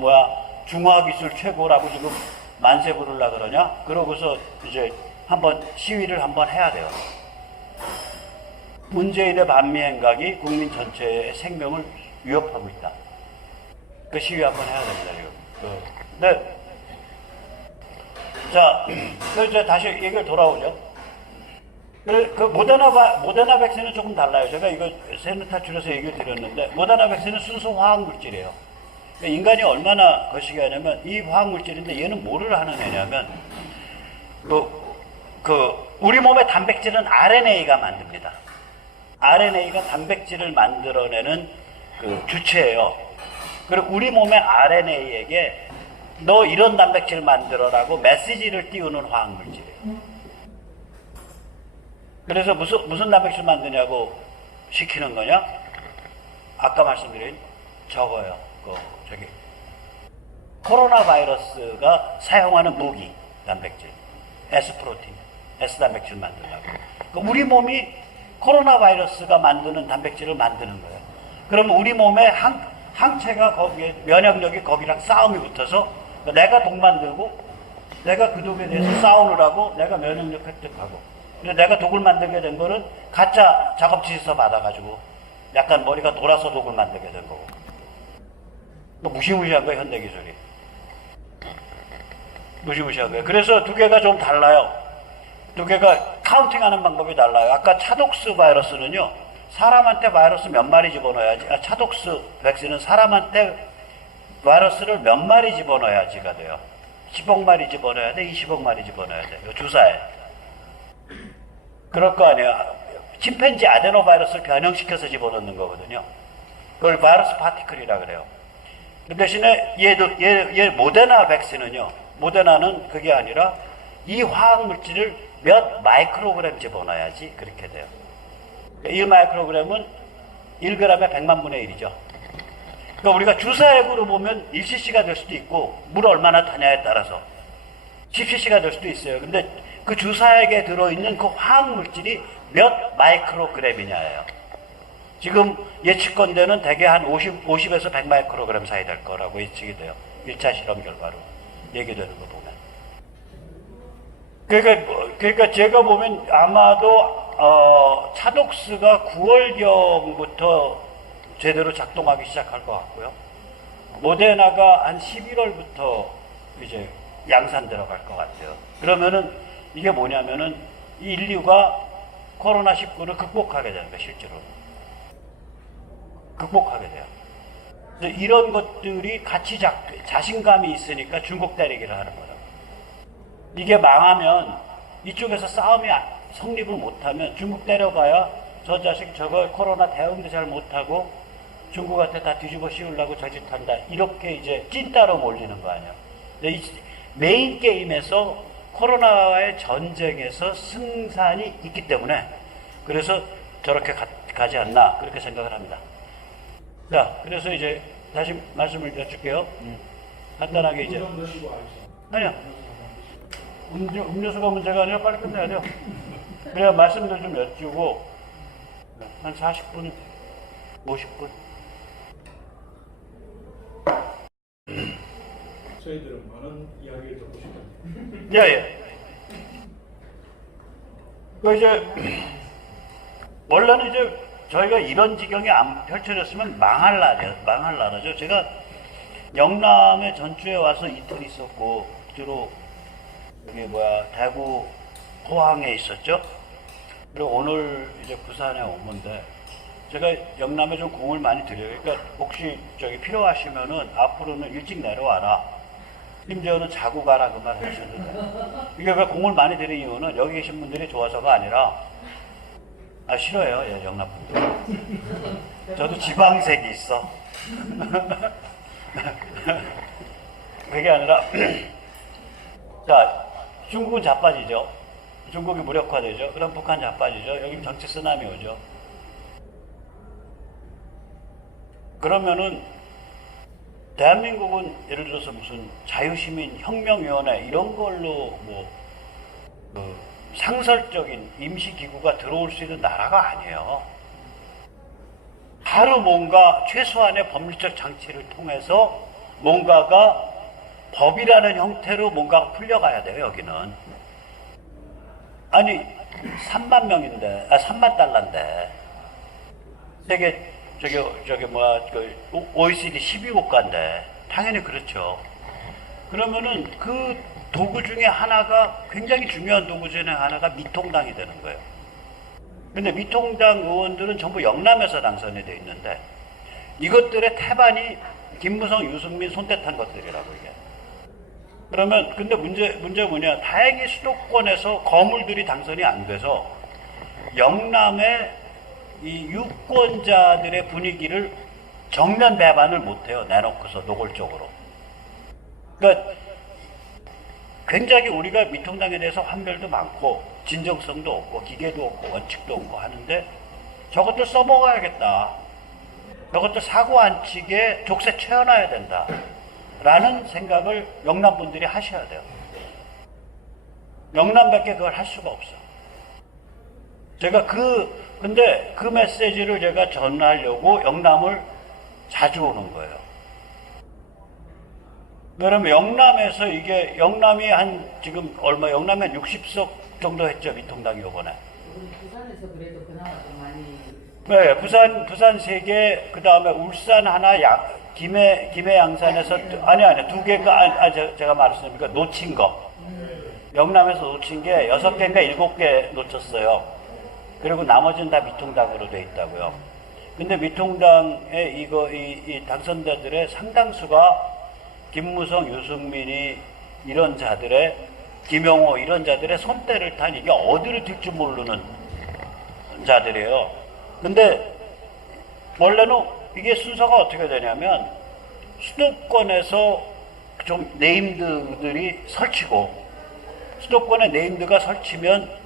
중화기술 최고라고 지금 만세 부르려 그러냐? 그러고서 이제 한번 시위를 한번 해야 돼요. 문재인의 반미 행각이 국민 전체의 생명을 위협하고 있다. 그 시위 한번 해야 됩니다, 지금. 네. 자, 이제 다시 얘기를 돌아오죠. 그 모더나 백신은 조금 달라요. 제가 이거 세는 탈출해서 얘기를 드렸는데, 모더나 백신은 순수 화학물질이에요. 인간이 얼마나 거시기 하냐면, 이 화학물질인데 얘는 뭐를 하는 애냐면, 우리 몸의 단백질은 RNA가 만듭니다. RNA가 단백질을 만들어내는 그 주체예요. 그리고 우리 몸의 RNA에게 너 이런 단백질 만들어라고 메시지를 띄우는 화학물질이에요. 그래서 무슨 단백질 만드냐고 시키는 거냐? 아까 말씀드린 저거요. 코로나 바이러스가 사용하는 무기 단백질, S 프로틴, S 단백질 만들려고. 우리 몸이 코로나 바이러스가 만드는 단백질을 만드는 거예요. 그러면 우리 몸의 항체가 거기에 면역력이 거기랑 싸움이 붙어서 내가 독 만들고 내가 그 독에 대해서 싸우느라고 내가 면역력 획득하고 근데 내가 독을 만들게 된 거는 가짜 작업실에서 받아가지고 약간 머리가 돌아서 독을 만들게 된 거고 무시무시한 거예요. 현대기술이 무시무시한 거예요. 그래서 두 개가 좀 달라요. 두 개가 카운팅하는 방법이 달라요. 아까 차독스 바이러스는요, 사람한테 바이러스 몇 마리 집어넣어야지, 차독스 백신은 사람한테 바이러스를 몇 마리 집어넣어야지가 돼요. 10억 마리 집어넣어야 돼, 20억 마리 집어넣어야 돼. 주사에. 그럴 거 아니에요. 침팬지 아데노 바이러스를 변형시켜서 집어넣는 거거든요. 그걸 바이러스 파티클이라 그래요. 그 대신에 얘 모데나 백신은요, 모데나는 그게 아니라 이 화학물질을 몇 마이크로그램 집어넣어야지 그렇게 돼요. 1마이크로그램은 1g에 100만 분의 1이죠. 그러니까 우리가 주사액으로 보면 1cc가 될 수도 있고 물 얼마나 타냐에 따라서 10cc가 될 수도 있어요. 근데 그 주사액에 들어있는 그 화학물질이 몇 마이크로그램이냐예요. 지금 예측건대는 대개 한 50에서 100 마이크로그램 사이 될 거라고 예측이 돼요. 1차 실험 결과로 얘기되는 거 보면. 그러니까 제가 보면 아마도 차독스가 9월경부터 제대로 작동하기 시작할 것 같고요. 모데나가 한 11월부터 이제 양산 들어갈 것 같아요. 그러면은 이게 뭐냐면은 인류가 코로나19를 극복하게 되는 거예요, 실제로. 극복하게 돼요. 그래서 이런 것들이 같이 자신감이 있으니까 중국 때리기를 하는 거예요. 이게 망하면 이쪽에서 싸움이 성립을 못하면 중국 때려봐야 저 자식 저거 코로나 대응도 잘 못하고 중국한테 다 뒤집어 씌우려고 저짓한다. 이렇게 이제 찐따로 몰리는 거 아니야. 근데 이 메인 게임에서 코로나와의 전쟁에서 승산이 있기 때문에 그래서 저렇게 가지 않나 그렇게 생각을 합니다. 자, 그래서 이제 다시 말씀을 드릴게요. 간단하게 이제 좀 드시고 알죠. 아니요. 음료수가 문제가 아니라 빨리 끝내야 돼요. 그래야 말씀들 좀 여쭈고 한 40분, 50분. 저희들은 많은 이야기를 듣고 싶은데. 예, 예. 그 이제 원래는 이제 저희가 이런 지경이 안 펼쳐졌으면 망할 나라죠. 제가 영남에 전주에 와서 이틀 있었고 주로 여기 대구 포항에 있었죠. 그리고 오늘 이제 부산에 온 건데 제가 영남에 좀 공을 많이 드려요. 그러니까 혹시 저기 필요하시면은 앞으로는 일찍 내려와라. 심지어는 자고 가라 그 말 하셨는데 이게 왜 공을 많이 드린 이유는 여기 계신 분들이 좋아서가 아니라 싫어요. 예, 영남 분들. 저도 지방색이 있어. 그게 아니라 자, 중국은 자빠지죠. 중국이 무력화되죠. 그럼 북한 자빠지죠. 여기 정치 쓰나미 오죠. 그러면은 대한민국은 예를 들어서 무슨 자유시민 혁명위원회 이런 걸로 상설적인 임시기구가 들어올 수 있는 나라가 아니에요. 바로 뭔가 최소한의 법률적 장치를 통해서 뭔가가 법이라는 형태로 뭔가가 풀려가야 돼요, 여기는. 아니, 3만 명인데, 3만 달러인데, 세계, OECD 12국가인데, 당연히 그렇죠. 그러면은 그 도구 중에 하나가, 굉장히 중요한 도구 중에 하나가 미통당이 되는 거예요. 근데 미통당 의원들은 전부 영남에서 당선이 돼 있는데, 이것들의 태반이 김무성, 유승민, 손대탄 것들이라고 이게. 그러면 근데 문제가 뭐냐? 다행히 수도권에서 거물들이 당선이 안 돼서 영남의 이 유권자들의 분위기를 정면 배반을 못해요. 내놓고서 노골적으로. 그러니까 굉장히 우리가 미통당에 대해서 환멸도 많고 진정성도 없고 기계도 없고 원칙도 없고 하는데 저것들 써먹어야겠다. 저것들 사고 안 치게 족쇄 채워놔야 된다. 라는 생각을 영남분들이 하셔야 돼요. 영남밖에 그걸 할 수가 없어. 제가 근데 그 메시지를 제가 전하려고 영남을 자주 오는 거예요. 그러면 영남에서 이게, 영남이 지금 영남이 한 60석 정도 했죠, 미통당이 요번에. 부산에서 그래도 그나마 좀 많이. 네, 부산 3개, 그 다음에 울산 하나, 김해 양산에서, 아니, 2개가, 제가 말했습니까? 놓친 거. 영남에서 놓친 게 6개인가 7개 놓쳤어요. 그리고 나머지는 다 미통당으로 돼 있다고요. 근데 미통당의 이 당선자들의 상당수가 김무성, 유승민이 이런 자들의, 김용호 이런 자들의 손대를 탄 이게 어디로 튈 줄 모르는 자들이에요. 근데 원래는 이게 순서가 어떻게 되냐면 수도권에서 좀 네임드들이 설치고 수도권에 네임드가 설치면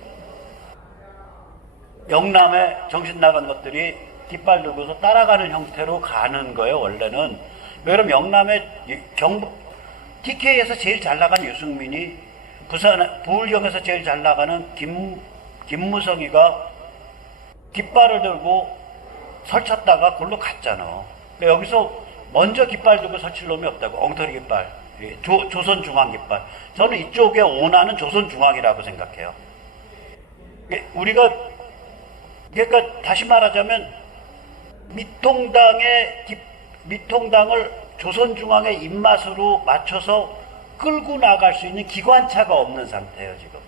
영남에 정신 나간 것들이 깃발 들고서 따라가는 형태로 가는 거예요, 원래는. 그럼 영남에 TK에서 제일 잘 나간 유승민이 부울경에서 제일 잘 나가는 김무성이가 깃발을 들고 설쳤다가 골로 갔잖아. 그러니까 여기서 먼저 깃발 들고 설칠 놈이 없다고. 엉터리 깃발, 조선중앙 깃발. 저는 이쪽에 오나는 조선중앙이라고 생각해요. 그러니까 다시 말하자면 미통당의 미통당을 조선중앙의 입맛으로 맞춰서 끌고 나갈 수 있는 기관차가 없는 상태예요, 지금.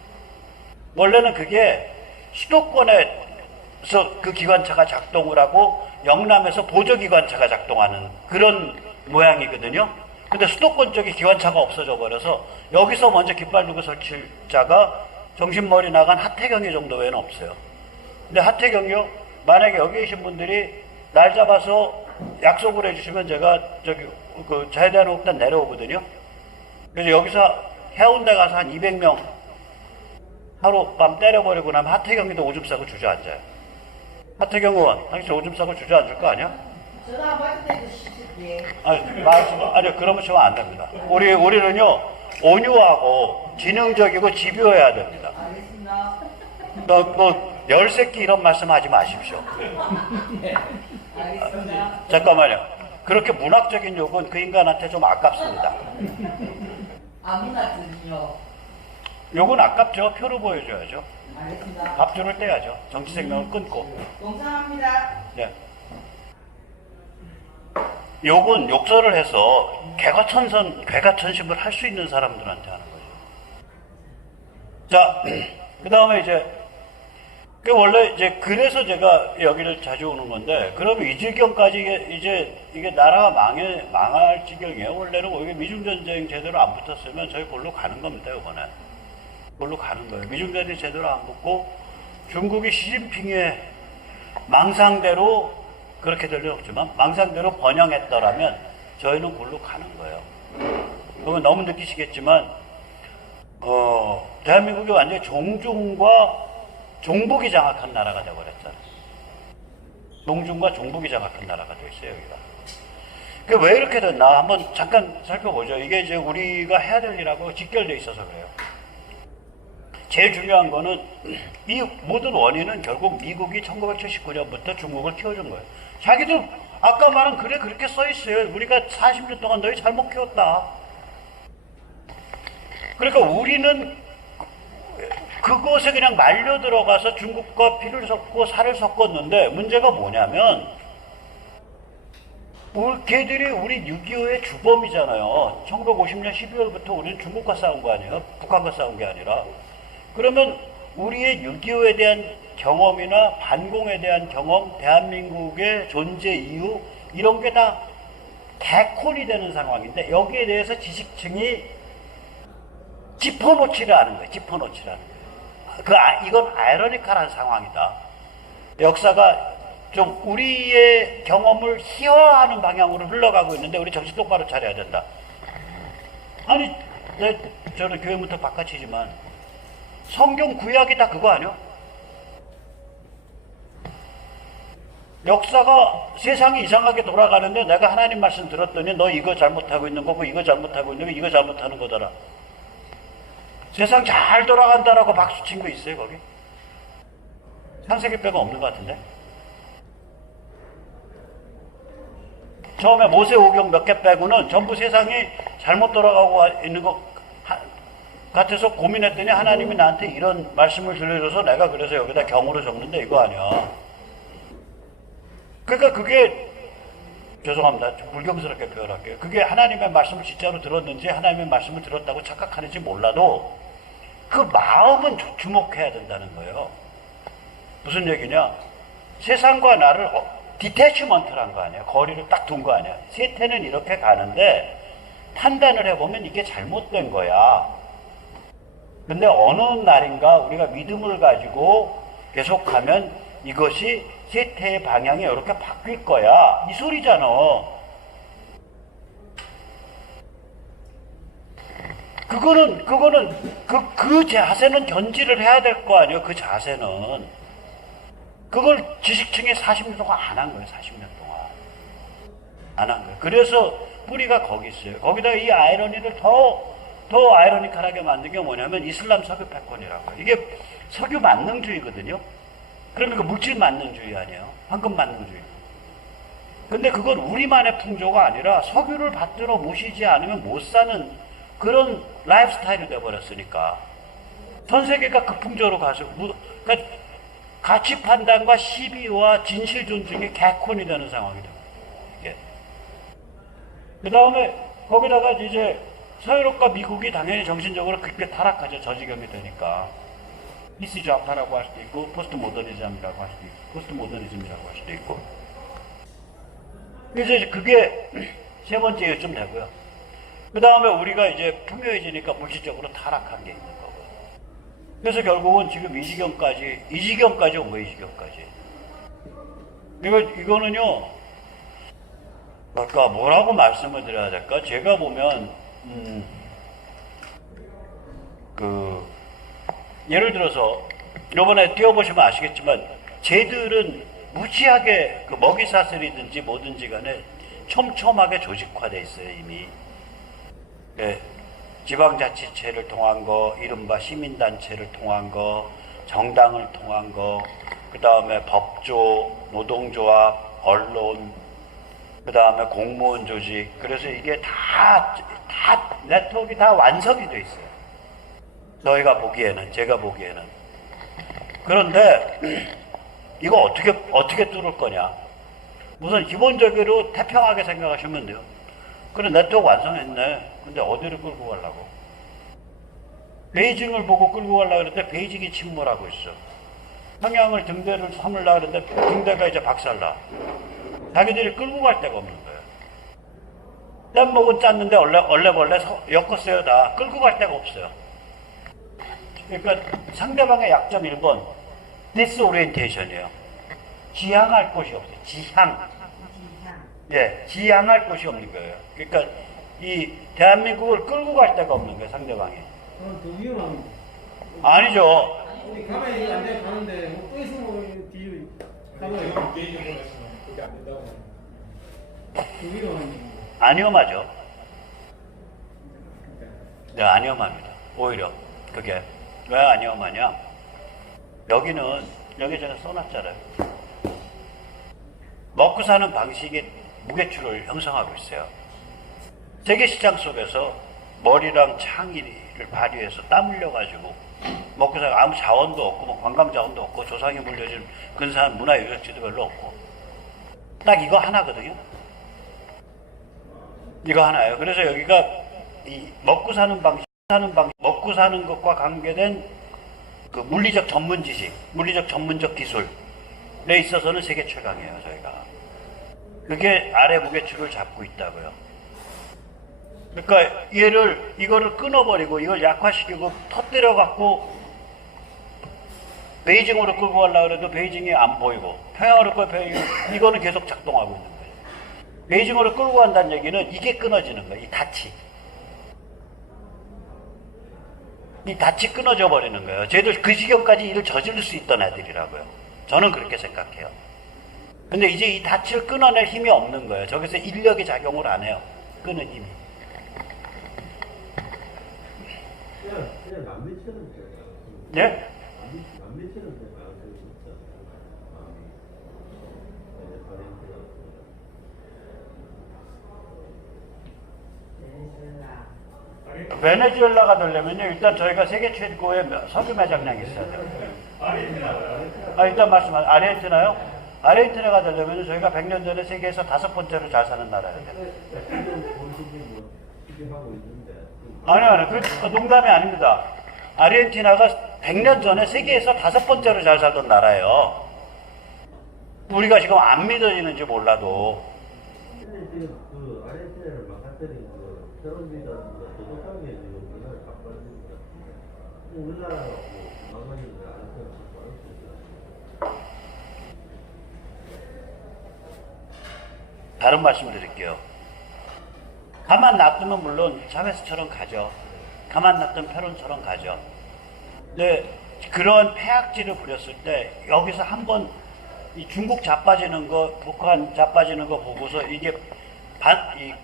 원래는 그게 수도권에서 그 기관차가 작동을 하고 영남에서 보조기관차가 작동하는 그런 모양이거든요. 근데 수도권 쪽에 기관차가 없어져 버려서 여기서 먼저 깃발 들고 설칠 자가 정신머리 나간 하태경이 정도 외에는 없어요. 근데 하태경이요, 만약에 여기 계신 분들이 날 잡아서 약속을 해주시면 제가 저기 그 자유대한민국단 내려오거든요. 그래서 여기서 해운대 가서 한 200명 하룻밤 때려버리고 나면 하태경이도 오줌 싸고 주저앉아요. 하태경 의원, 당신 오줌 싸고 주저앉을 거 아니야? 전화 받을 때도 시켰지. 아니, 그러면 저는 안 됩니다. 우리는요, 온유하고 지능적이고 집요해야 됩니다. 알겠습니다. 열 새끼 이런 말씀 하지 마십시오. 알겠습니다. 잠깐만요. 그렇게 문학적인 욕은 그 인간한테 좀 아깝습니다. 아무나 들으요. 욕은 아깝죠. 표로 보여줘야죠. 알겠습니다. 밥줄을 떼야죠. 정치 생명을 끊고. 동상합니다. 네. 욕은 욕설을 해서 개가천심을 할 수 있는 사람들한테 하는 거죠. 자, 그 다음에 이제, 원래 이제 그래서 제가 여기를 자주 오는 건데, 그러면 이 지경까지 이게 나라가 망할 지경이에요. 원래는 이게 미중전쟁 제대로 안 붙었으면 저희 골로 가는 겁니다, 이번에. 골로 가는 거예요. 미중전쟁 제대로 안 붙고, 중국이 시진핑의 망상대로 그렇게 될 리는 없지만 망상대로 번영했더라면 저희는 골로 가는 거예요. 그러면 너무 느끼시겠지만 대한민국이 완전히 종중과 종북이 장악한 나라가 되어버렸잖아요. 종중과 종북이 장악한 나라가 되어 있어요, 여기가. 그게 왜 이렇게 됐나 한번 잠깐 살펴보죠. 이게 이제 우리가 해야 될 일하고 직결되어 있어서 그래요. 제일 중요한 거는 이 모든 원인은 결국 미국이 1979년부터 중국을 키워준 거예요. 자기들 아까 말한 글에 그렇게 써 있어요. 우리가 40년 동안 너희 잘못 키웠다. 그러니까 우리는 그곳에 그냥 말려 들어가서 중국과 피를 섞고 살을 섞었는데 문제가 뭐냐면 걔들이 우리 6.25의 주범이잖아요. 1950년 12월부터 우리는 중국과 싸운 거 아니에요? 북한과 싸운 게 아니라. 그러면 우리의 6.25에 대한 경험이나 반공에 대한 경험, 대한민국의 존재 이유 이런 게 다 개콘이 되는 상황인데 여기에 대해서 지식층이 짚어놓지를 않은 거예요. 짚어놓지를 않은 거예요. 이건 아이러니컬한 상황이다. 역사가 좀 우리의 경험을 희화하는 방향으로 흘러가고 있는데 우리 정신 똑바로 차려야 된다. 아니, 저는 교회부터 바깥이지만 성경 구약이 다 그거 아니야? 역사가 세상이 이상하게 돌아가는데 내가 하나님 말씀 들었더니 너 이거 잘못하고 있는 거고 이거 잘못하고 있는 거 이거 잘못하는 거더라. 세상 잘 돌아간다라고 박수 친 거 있어요 거기? 창세기 빼고 없는 것 같은데? 처음에 모세오경 몇 개 빼고는 전부 세상이 잘못 돌아가고 있는 것 같아서 고민했더니 하나님이 나한테 이런 말씀을 들려줘서 내가 그래서 여기다 경으로 적는데 이거 아니야. 그러니까 그게 죄송합니다. 좀 불경스럽게 표현할게요. 그게 하나님의 말씀을 진짜로 들었는지 하나님의 말씀을 들었다고 착각하는지 몰라도 그 마음은 주목해야 된다는 거예요. 무슨 얘기냐? 세상과 나를 디태치먼트란 거 아니에요. 거리를 딱 둔 거 아니야. 세태는 이렇게 가는데 판단을 해보면 이게 잘못된 거야. 근데 어느 날인가 우리가 믿음을 가지고 계속하면 이것이 세태의 방향이 이렇게 바뀔 거야. 이 소리잖아. 그거는 그 자세는 견지를 해야 될 거 아니에요. 그 자세는. 그걸 지식층이 40년 동안 안 한 거예요. 40년 동안. 안 한 거예요. 그래서 뿌리가 거기 있어요. 거기다가 이 아이러니를 더 아이러니컬하게 만든 게 뭐냐면 이슬람 석유 패권이라고. 이게 석유 만능주의거든요. 그러니까 물질 만능주의 아니에요. 황금 만능주의. 근데 그건 우리만의 풍조가 아니라 석유를 받들어 모시지 않으면 못 사는 그런 라이프 스타일이 되어버렸으니까. 전 세계가 그 풍조로 가서, 그러니까 가치 판단과 시비와 진실 존중이 개콘이 되는 상황이 됩니다. 이게. 그 다음에 거기다가 이제 서유럽과 미국이 당연히 정신적으로 그렇게 타락하죠. 저 지경이 되니까. 미스 좌파라고 할 수도 있고, 포스트 모더니즘이라고 할 수도 있고, 포스트 모더니즘이라고 할 수도 있고. 그래서 이제 그게 세 번째 요쯤 되고요. 그 다음에 우리가 이제 풍요해지니까 물질적으로 타락한 게 있는 거고요. 그래서 결국은 지금 이 지경까지 온 거예요, 이 지경까지. 이거는요, 뭐라고 말씀을 드려야 될까? 제가 보면, 예를 들어서, 요번에 띄워보시면 아시겠지만, 쟤들은 무지하게 먹이사슬이든지 뭐든지 간에 촘촘하게 조직화돼 있어요, 이미. 예, 지방자치체를 통한 거, 이른바 시민단체를 통한 거, 정당을 통한 거, 그 다음에 법조, 노동조합, 언론, 그 다음에 공무원 조직. 그래서 이게 네트워크가 다 완성이 돼 있어요. 제가 보기에는. 그런데, 이거 어떻게 뚫을 거냐. 우선 기본적으로 태평하게 생각하시면 돼요. 그래, 네트워크 완성했네. 근데 어디를 끌고 가려고? 베이징을 보고 끌고 가려고 그랬는데 베이징이 침몰하고 있어. 평양을 등대를 삼으려고 그랬는데 등대가 이제 박살나. 자기들이 끌고 갈 데가 없는 거예요. 뗏목은 짰는데 얼레벌레 엮었어요. 다 끌고 갈 데가 없어요. 그러니까 상대방의 약점 1번 디스오리엔테이션이에요. 지향할 곳이 없어요. 지향할 곳이 없는 거예요. 그러니까 이 대한민국을 끌고 갈 데가 없는 거예요. 상대방이. 그건 더 위험합니다. 아니죠. 우리 가만히 안 돼 가는데 뭐 또 있으면 뒤에 가만히 개인적으로 했으면 그게 안 된다고. 더 위험합니다. 안 위험하죠. 네, 안 위험합니다. 오히려 그게 왜 안 위험하냐? 여기 제가 써놨잖아요. 먹고 사는 방식이 무게추를 형성하고 있어요. 세계시장 속에서 머리랑 창의를 발휘해서 땀 흘려가지고 먹고 사는 아무 자원도 없고 뭐 관광 자원도 없고 조상이 물려준 근사한 문화 유적지도 별로 없고 딱 이거 하나거든요. 이거 하나예요. 그래서 여기가 이 먹고 사는 것과 관계된 그 물리적 전문 지식, 물리적 전문적 기술에 있어서는 세계 최강이에요, 저희가. 그게 아래 무게추를 잡고 있다고요. 그러니까 이거를 끊어버리고 이걸 약화시키고 터뜨려갖고 베이징으로 끌고 가려고 해도 베이징이 안 보이고 평양으로 끌고 이거는 계속 작동하고 있는 거예요. 베이징으로 끌고 간다는 얘기는 이게 끊어지는 거예요. 이 닻이 끊어져 버리는 거예요. 쟤들 그 지경까지 일을 저지를 수 있던 애들이라고요. 저는 그렇게 생각해요. 근데 이제 이 닻을 끊어낼 힘이 없는 거예요. 저기서 인력이 작용을 안 해요. 끄는 힘이. 그냥 남미처럼 예? 남미처럼 베네수엘라가 되려면요, 일단 저희가 세계 최고의 석유 매장량이 있어야 돼요. 일단 말씀하세요. 아르헨티나요? 아르헨티나가 되려면 저희가 100년 전에 세계에서 5번째로 잘 사는 나라예요. 아니요. 그 농담이 아닙니다. 아르헨티나가 100년 전에 세계에서 5번째로 잘 살던 나라예요. 우리가 지금 안 믿어지는지 몰라도. 근데 지금 그 아르헨티나를 막았더니 그 결혼비자나 도덕관계 지금 우리나라 바꿔줍니다. 우리나라가 뭐 망하는데 아르헨티나 바꿔줍니다. 다른 말씀 드릴게요. 가만 놔두면 물론 차베스처럼 가죠. 가만 놔두면 페론처럼 가죠. 근데 그런 폐악질을 부렸을 때 여기서 한번 이 중국 자빠지는 거, 북한 자빠지는 거 보고서 이게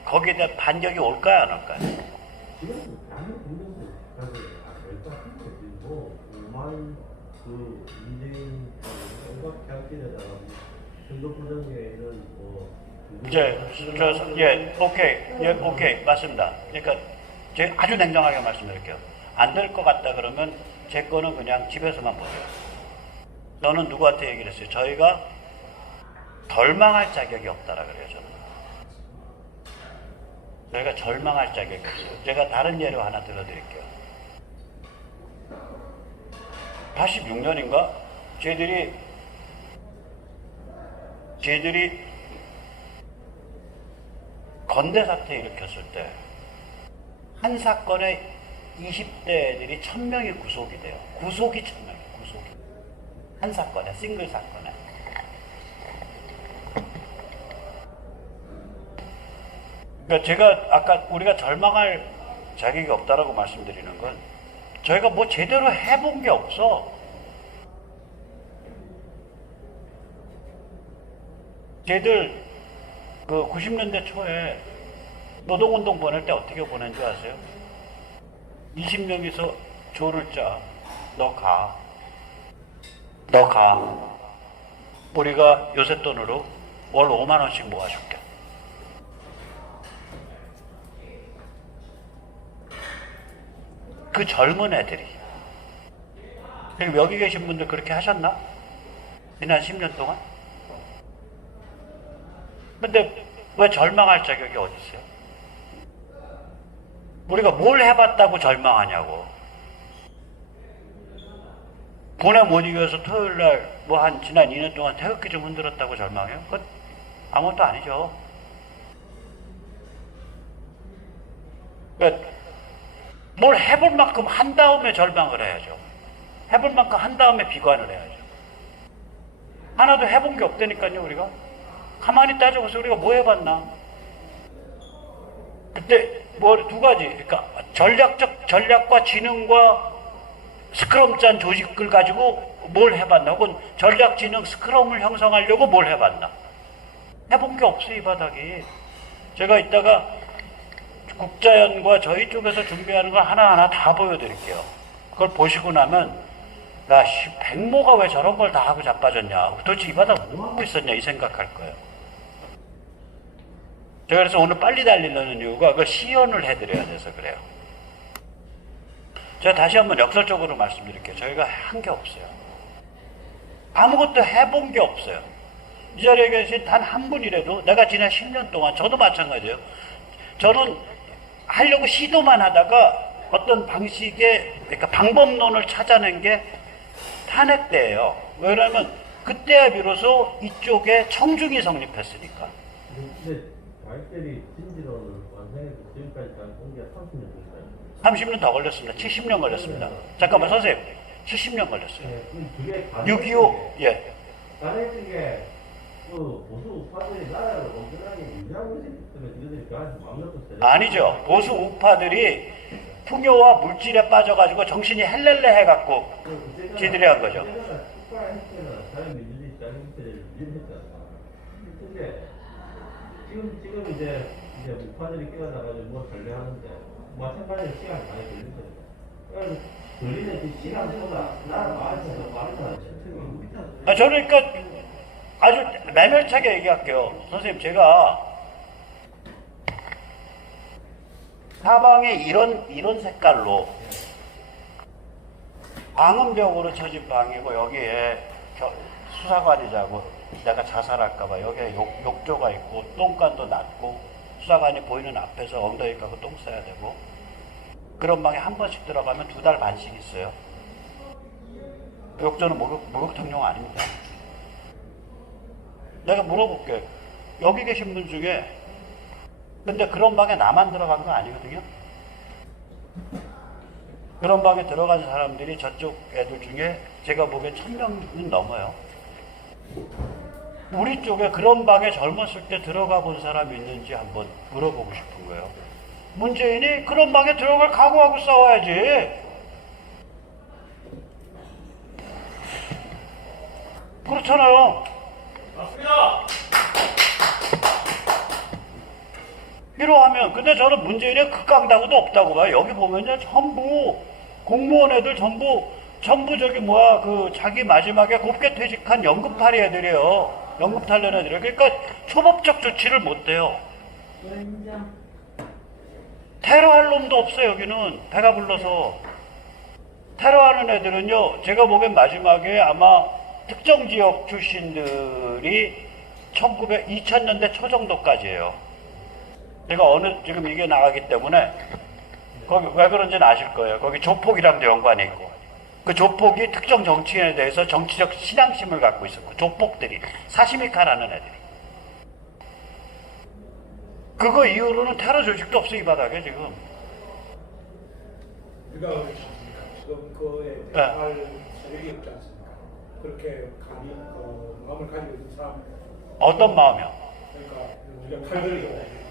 거기에 대한 반격이 올까요, 안 올까요? 지금 많은 국민들 가서 될것 같은데 뭐 5만 그 문재인 온갖 폐악질에다가 선거부정에는 뭐 오케이, 맞습니다. 그러니까 제가 아주 냉정하게 말씀드릴게요. 안 될 것 같다 그러면 제 거는 그냥 집에서만 보세요. 저는 누구한테 얘기를 했어요? 저희가 덜 망할 자격이 없다라 그래요, 저는. 저희가 절망할 자격이 없어요. 제가 다른 예로 하나 들어드릴게요. 86년인가? 쟤들이 건대 사태 일으켰을 때 한 사건에 20대 애들이 1000명이 구속이 돼요. 구속이 1000명이 구속이. 한 사건에, 싱글 사건에. 그러니까 제가 아까 우리가 절망할 자격이 없다라고 말씀드리는 건 저희가 뭐 제대로 해본 게 없어. 쟤들 그 90년대 초에 노동운동 보낼 때 어떻게 보낸 줄 아세요? 20명이서 조를 짜. 너 가. 너 가. 우리가 요새 돈으로 월 5만 원씩 모아줄게. 그 젊은 애들이. 그럼 여기 계신 분들 그렇게 하셨나? 지난 10년 동안? 근데 왜 절망할 자격이 어디 있어요? 우리가 뭘 해봤다고 절망하냐고. 군에 못 이겨서 토요일날 뭐 한 지난 2년 동안 태극기 좀 흔들었다고 절망해요? 그건 아무것도 아니죠. 그러니까 뭘 해볼 만큼 한 다음에 절망을 해야죠. 해볼 만큼 한 다음에 비관을 해야죠. 하나도 해본 게 없다니까요, 우리가. 가만히 따져보세요. 우리가 뭐 해봤나? 그때 뭐 두 가지. 그러니까 전략과 지능과 스크럼 짠 조직을 가지고 뭘 해봤나? 혹은 전략, 지능, 스크럼을 형성하려고 뭘 해봤나? 해본 게 없어요, 이 바닥이. 제가 이따가 국자연과 저희 쪽에서 준비하는 걸 하나하나 다 보여드릴게요. 그걸 보시고 나면 야, 백모가 왜 저런 걸 다 하고 자빠졌냐, 도대체 이 바닥 뭐 하고 있었냐 이 생각할 거예요. 제가 그래서 오늘 빨리 달리려는 이유가 그걸 시연을 해드려야 돼서 그래요. 제가 다시 한번 역설적으로 말씀드릴게요. 저희가 한 게 없어요. 아무것도 해본 게 없어요. 이 자리에 계신 단 한 분이라도 내가 지난 10년 동안, 저도 마찬가지예요. 저는 하려고 시도만 하다가 어떤 방식의, 그러니까 방법론을 찾아낸 게 탄핵 때예요. 왜냐하면 그때야 비로소 이쪽에 청중이 성립했으니까. 근데 발대리 진지로는 완성해서 지금까지 온 게 30년 됐어요. 30년 더 걸렸습니다. 70년 걸렸습니다. 잠깐만 선생님, 70년 걸렸어요. 네, 그게 6.25, 예. 다른 쪽에 그 보수 우파들이 나라를 온전하게 유지하고 있기 때문에 이들이 그한테 마음 놓고 세력. 아니죠. 보수 우파들이 풍요와 물질에 빠져가지고 정신이 헬렐레 해갖고 지들이 한 거죠. 자유민주주의 자유민주주의를 유지했잖아. 근데 지금 이제 우파들이 끼어나가지고 뭐 전례하는데 마찬가지로 시간이 많이 걸린 거죠. 걸리는 그 시간보다 나라 마을에서 마을에서 저는 그러니까 아주 매몰차게 얘기할게요. 선생님, 제가 사방에 이런 색깔로 방음벽으로 쳐진 방이고 여기에 수사관이자고 내가 자살할까봐 여기에 욕조가 있고 똥간도 낮고 수사관이 보이는 앞에서 엉덩이 까고 똥 싸야 되고 그런 방에 한 번씩 들어가면 2달 반씩 있어요. 욕조는 목욕탕용 아닙니다. 내가 물어볼게. 여기 계신 분 중에 근데 그런 방에 나만 들어간 거 아니거든요. 그런 방에 들어간 사람들이 저쪽 애들 중에 제가 보기엔 1000명은 넘어요. 우리 쪽에 그런 방에 젊었을 때 들어가 본 사람이 있는지 한번 물어보고 싶은 거예요. 문재인이 그런 방에 들어갈 각오하고 싸워야지. 그렇잖아요. 맞습니다. 필요하면. 근데 저는 문재인의 극강다구도 없다고 봐요. 여기 보면요, 전부 공무원 애들 전부 그 자기 마지막에 곱게 퇴직한 연금팔이 애들이에요. 연금 탈련 애들이에요. 그러니까 초법적 조치를 못 해요. 테러할 놈도 없어요. 여기는 배가 불러서. 테러하는 애들은요, 제가 보기엔 마지막에 아마 특정 지역 출신들이 2000년대 초 정도까지예요. 제가 지금 이게 나가기 때문에 거기 왜 그런지는 아실 거예요. 거기 조폭이랑도 연관이 있고 그 조폭이 특정 정치인에 대해서 정치적 신앙심을 갖고 있었고 조폭들이 사시미카라는 애들이 그거 이후로는 테러 조직도 없어 이 바닥에 지금. 우리가 그렇지 않습니까? 지금 그에 대할 세력이 없지 않습니까? 그렇게 감히 마음을 가지고 있는 사람 어떤 마음이요? 그러니까 우리가 칼 들고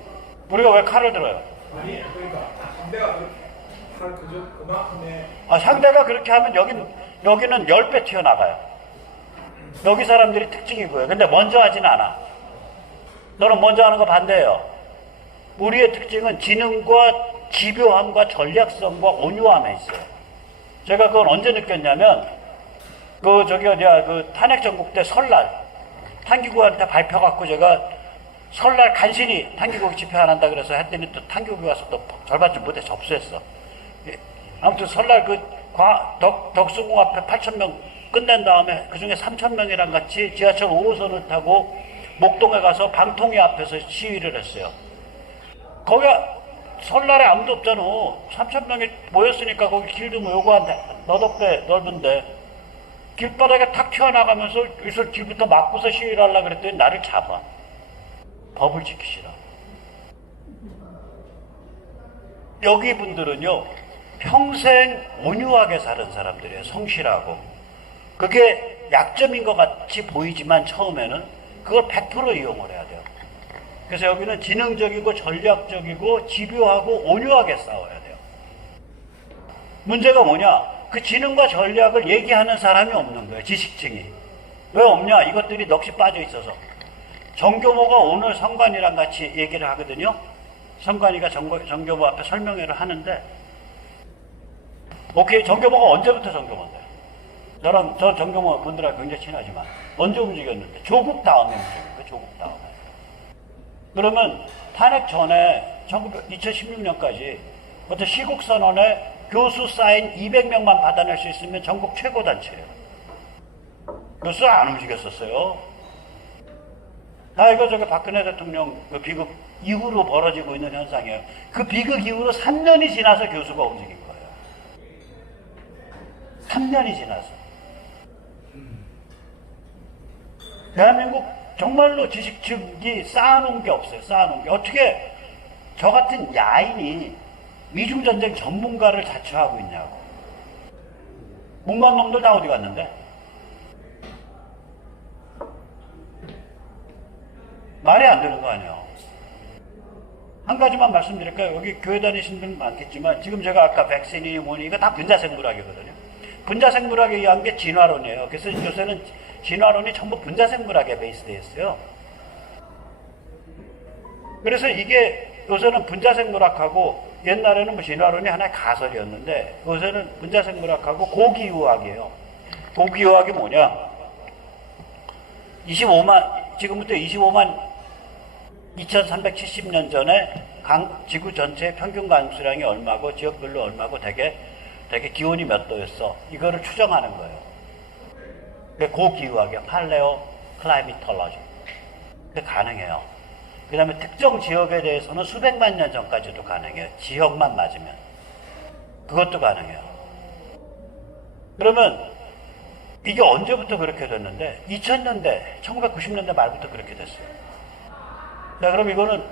우리가 왜 칼을 들어요? 아니 그러니까 상대가 그렇게 그만큼의 상대가 그렇게 하면 여기는 10배 튀어나가요. 여기 사람들이 특징이고요. 근데 먼저 하진 않아. 너는 먼저 하는 거 반대예요. 우리의 특징은 지능과 집요함과 전략성과 온유함에 있어요. 제가 그건 언제 느꼈냐면 그 탄핵 전국 때 설날 탄기구한테 발표갖고 제가 설날 간신히 탄기구 집회 안 한다 그래서 했더니 또 탄기구 와서 또 절반쯤 무대 접수했어. 아무튼 설날 덕수궁 앞에 8,000명 끝낸 다음에 그 중에 3,000명이랑 같이 지하철 5호선을 타고 목동에 가서 방통위 앞에서 시위를 했어요. 거기 설날에 아무도 없잖아. 3,000명이 모였으니까 거기 길도 모이고 한 너댓 배 넓은데 길바닥에 탁 튀어나가면서 여기서 길부터 막고서 시위를 하려고 그랬더니 나를 잡아. 법을 지키시라. 여기 분들은요 평생 온유하게 사는 사람들이에요. 성실하고. 그게 약점인 것 같이 보이지만 처음에는 그걸 100% 이용을 해야 돼요. 그래서 여기는 지능적이고 전략적이고 집요하고 온유하게 싸워야 돼요. 문제가 뭐냐? 그 지능과 전략을 얘기하는 사람이 없는 거예요. 지식층이. 왜 없냐? 이것들이 넋이 빠져 있어서. 정교모가 오늘 성관이랑 같이 얘기를 하거든요. 성관이가 정교모 앞에 설명회를 하는데 오케이, 정교모가 언제부터 정교모인데? 저 정교모 분들하고 굉장히 친하지만 언제 움직였는데? 조국 다음에 움직인 거예요. 조국 다음에. 그러면 탄핵 전에 2016년까지 어떤 시국선언에 교수 사인 200명만 받아낼 수 있으면 전국 최고 단체예요. 교수 안 움직였었어요. 이거 박근혜 대통령 그 비극 이후로 벌어지고 있는 현상이에요. 그 비극 이후로 3년이 지나서 교수가 움직인 거예요. 3년이 지나서. 대한민국 정말로 지식층이 쌓아놓은 게 없어요. 쌓아놓은 게. 어떻게 저 같은 야인이 미중전쟁 전문가를 자처하고 있냐고. 목만 놈들 다 어디 갔는데? 말이 안 되는 거 아니에요. 한 가지만 말씀드릴까요? 여기 교회 다니신 분 많겠지만 지금 제가 아까 백신이 뭐니 이거 다 분자생물학이거든요. 분자생물학에 의한 게 진화론이에요. 그래서 요새는 진화론이 전부 분자생물학에 베이스되어 있어요. 그래서 이게 요새는 분자생물학하고 옛날에는 뭐 진화론이 하나의 가설이었는데 요새는 분자생물학하고 고기유학이에요. 고기유학이 뭐냐? 25만 2370년 전에 지구 전체의 평균 강수량이 얼마고 지역별로 얼마고 되게 기온이 몇 도였어. 이거를 추정하는 거예요. 그게 고기후학이야. 팔레오 클라이미톨로지. 그게 가능해요. 그 다음에 특정 지역에 대해서는 수백만 년 전까지도 가능해요. 지역만 맞으면. 그것도 가능해요. 그러면 이게 언제부터 그렇게 됐는데 2000년대, 1990년대 말부터 그렇게 됐어요. 자, 그럼 이거는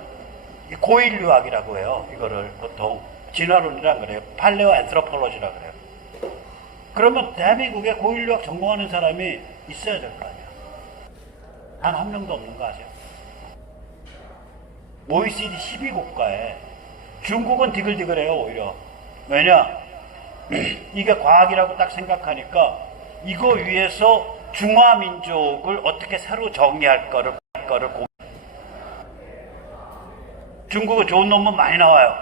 고인류학이라고 해요. 이거를 보통 진화론이라 그래요. 팔레오 앤트로폴로지라 그래요. 그러면 대한민국에 고인류학 전공하는 사람이 있어야 될 거 아니에요. 단 한 명도 없는 거 아세요? OECD 12국가에 중국은 디글디글해요. 오히려. 왜냐? 이게 과학이라고 딱 생각하니까 이거 위해서 중화민족을 어떻게 새로 정의할 거를 중국은 좋은 논문 많이 나와요.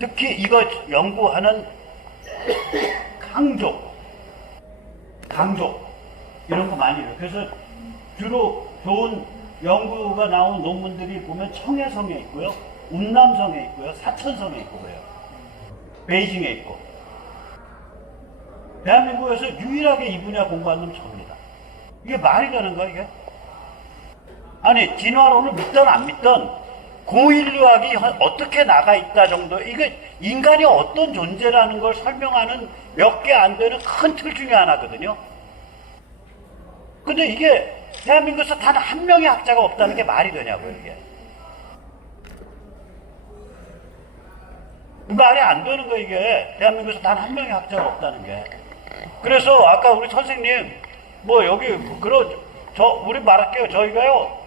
특히 이거 연구하는 강족 이런 거 많이 해요. 그래서 주로 좋은 연구가 나온 논문들이 보면 청해성에 있고요, 운남성에 있고요, 사천성에 있고 그래요. 베이징에 있고. 대한민국에서 유일하게 이 분야 공부한 놈 접니다. 이게 말이 되는가 이게? 아니 진화론을 믿든 안 믿든 고인류학이 어떻게 나가 있다 정도, 이게 인간이 어떤 존재라는 걸 설명하는 몇 개 안 되는 큰 틀 중에 하나거든요. 근데 이게 대한민국에서 단 한 명의 학자가 없다는 게 말이 되냐고요, 이게. 말이 안 되는 거, 이게. 대한민국에서 단 한 명의 학자가 없다는 게. 그래서 아까 우리 선생님, 뭐 여기, 우리 말할게요. 저희가요,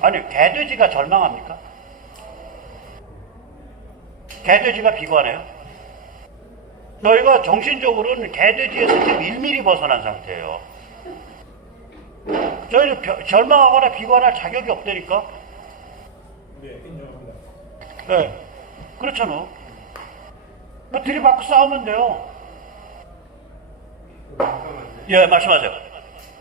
아니, 개돼지가 절망합니까? 개돼지가 비관해요? 저희가 정신적으로는 개돼지에서 지금 1mm 벗어난 상태예요. 저희는 절망하거나 비관할 자격이 없다니까? 네, 인정합니다. 네. 그렇잖아. 뭐 들이받고 싸우면 돼요. 예, 말씀하세요.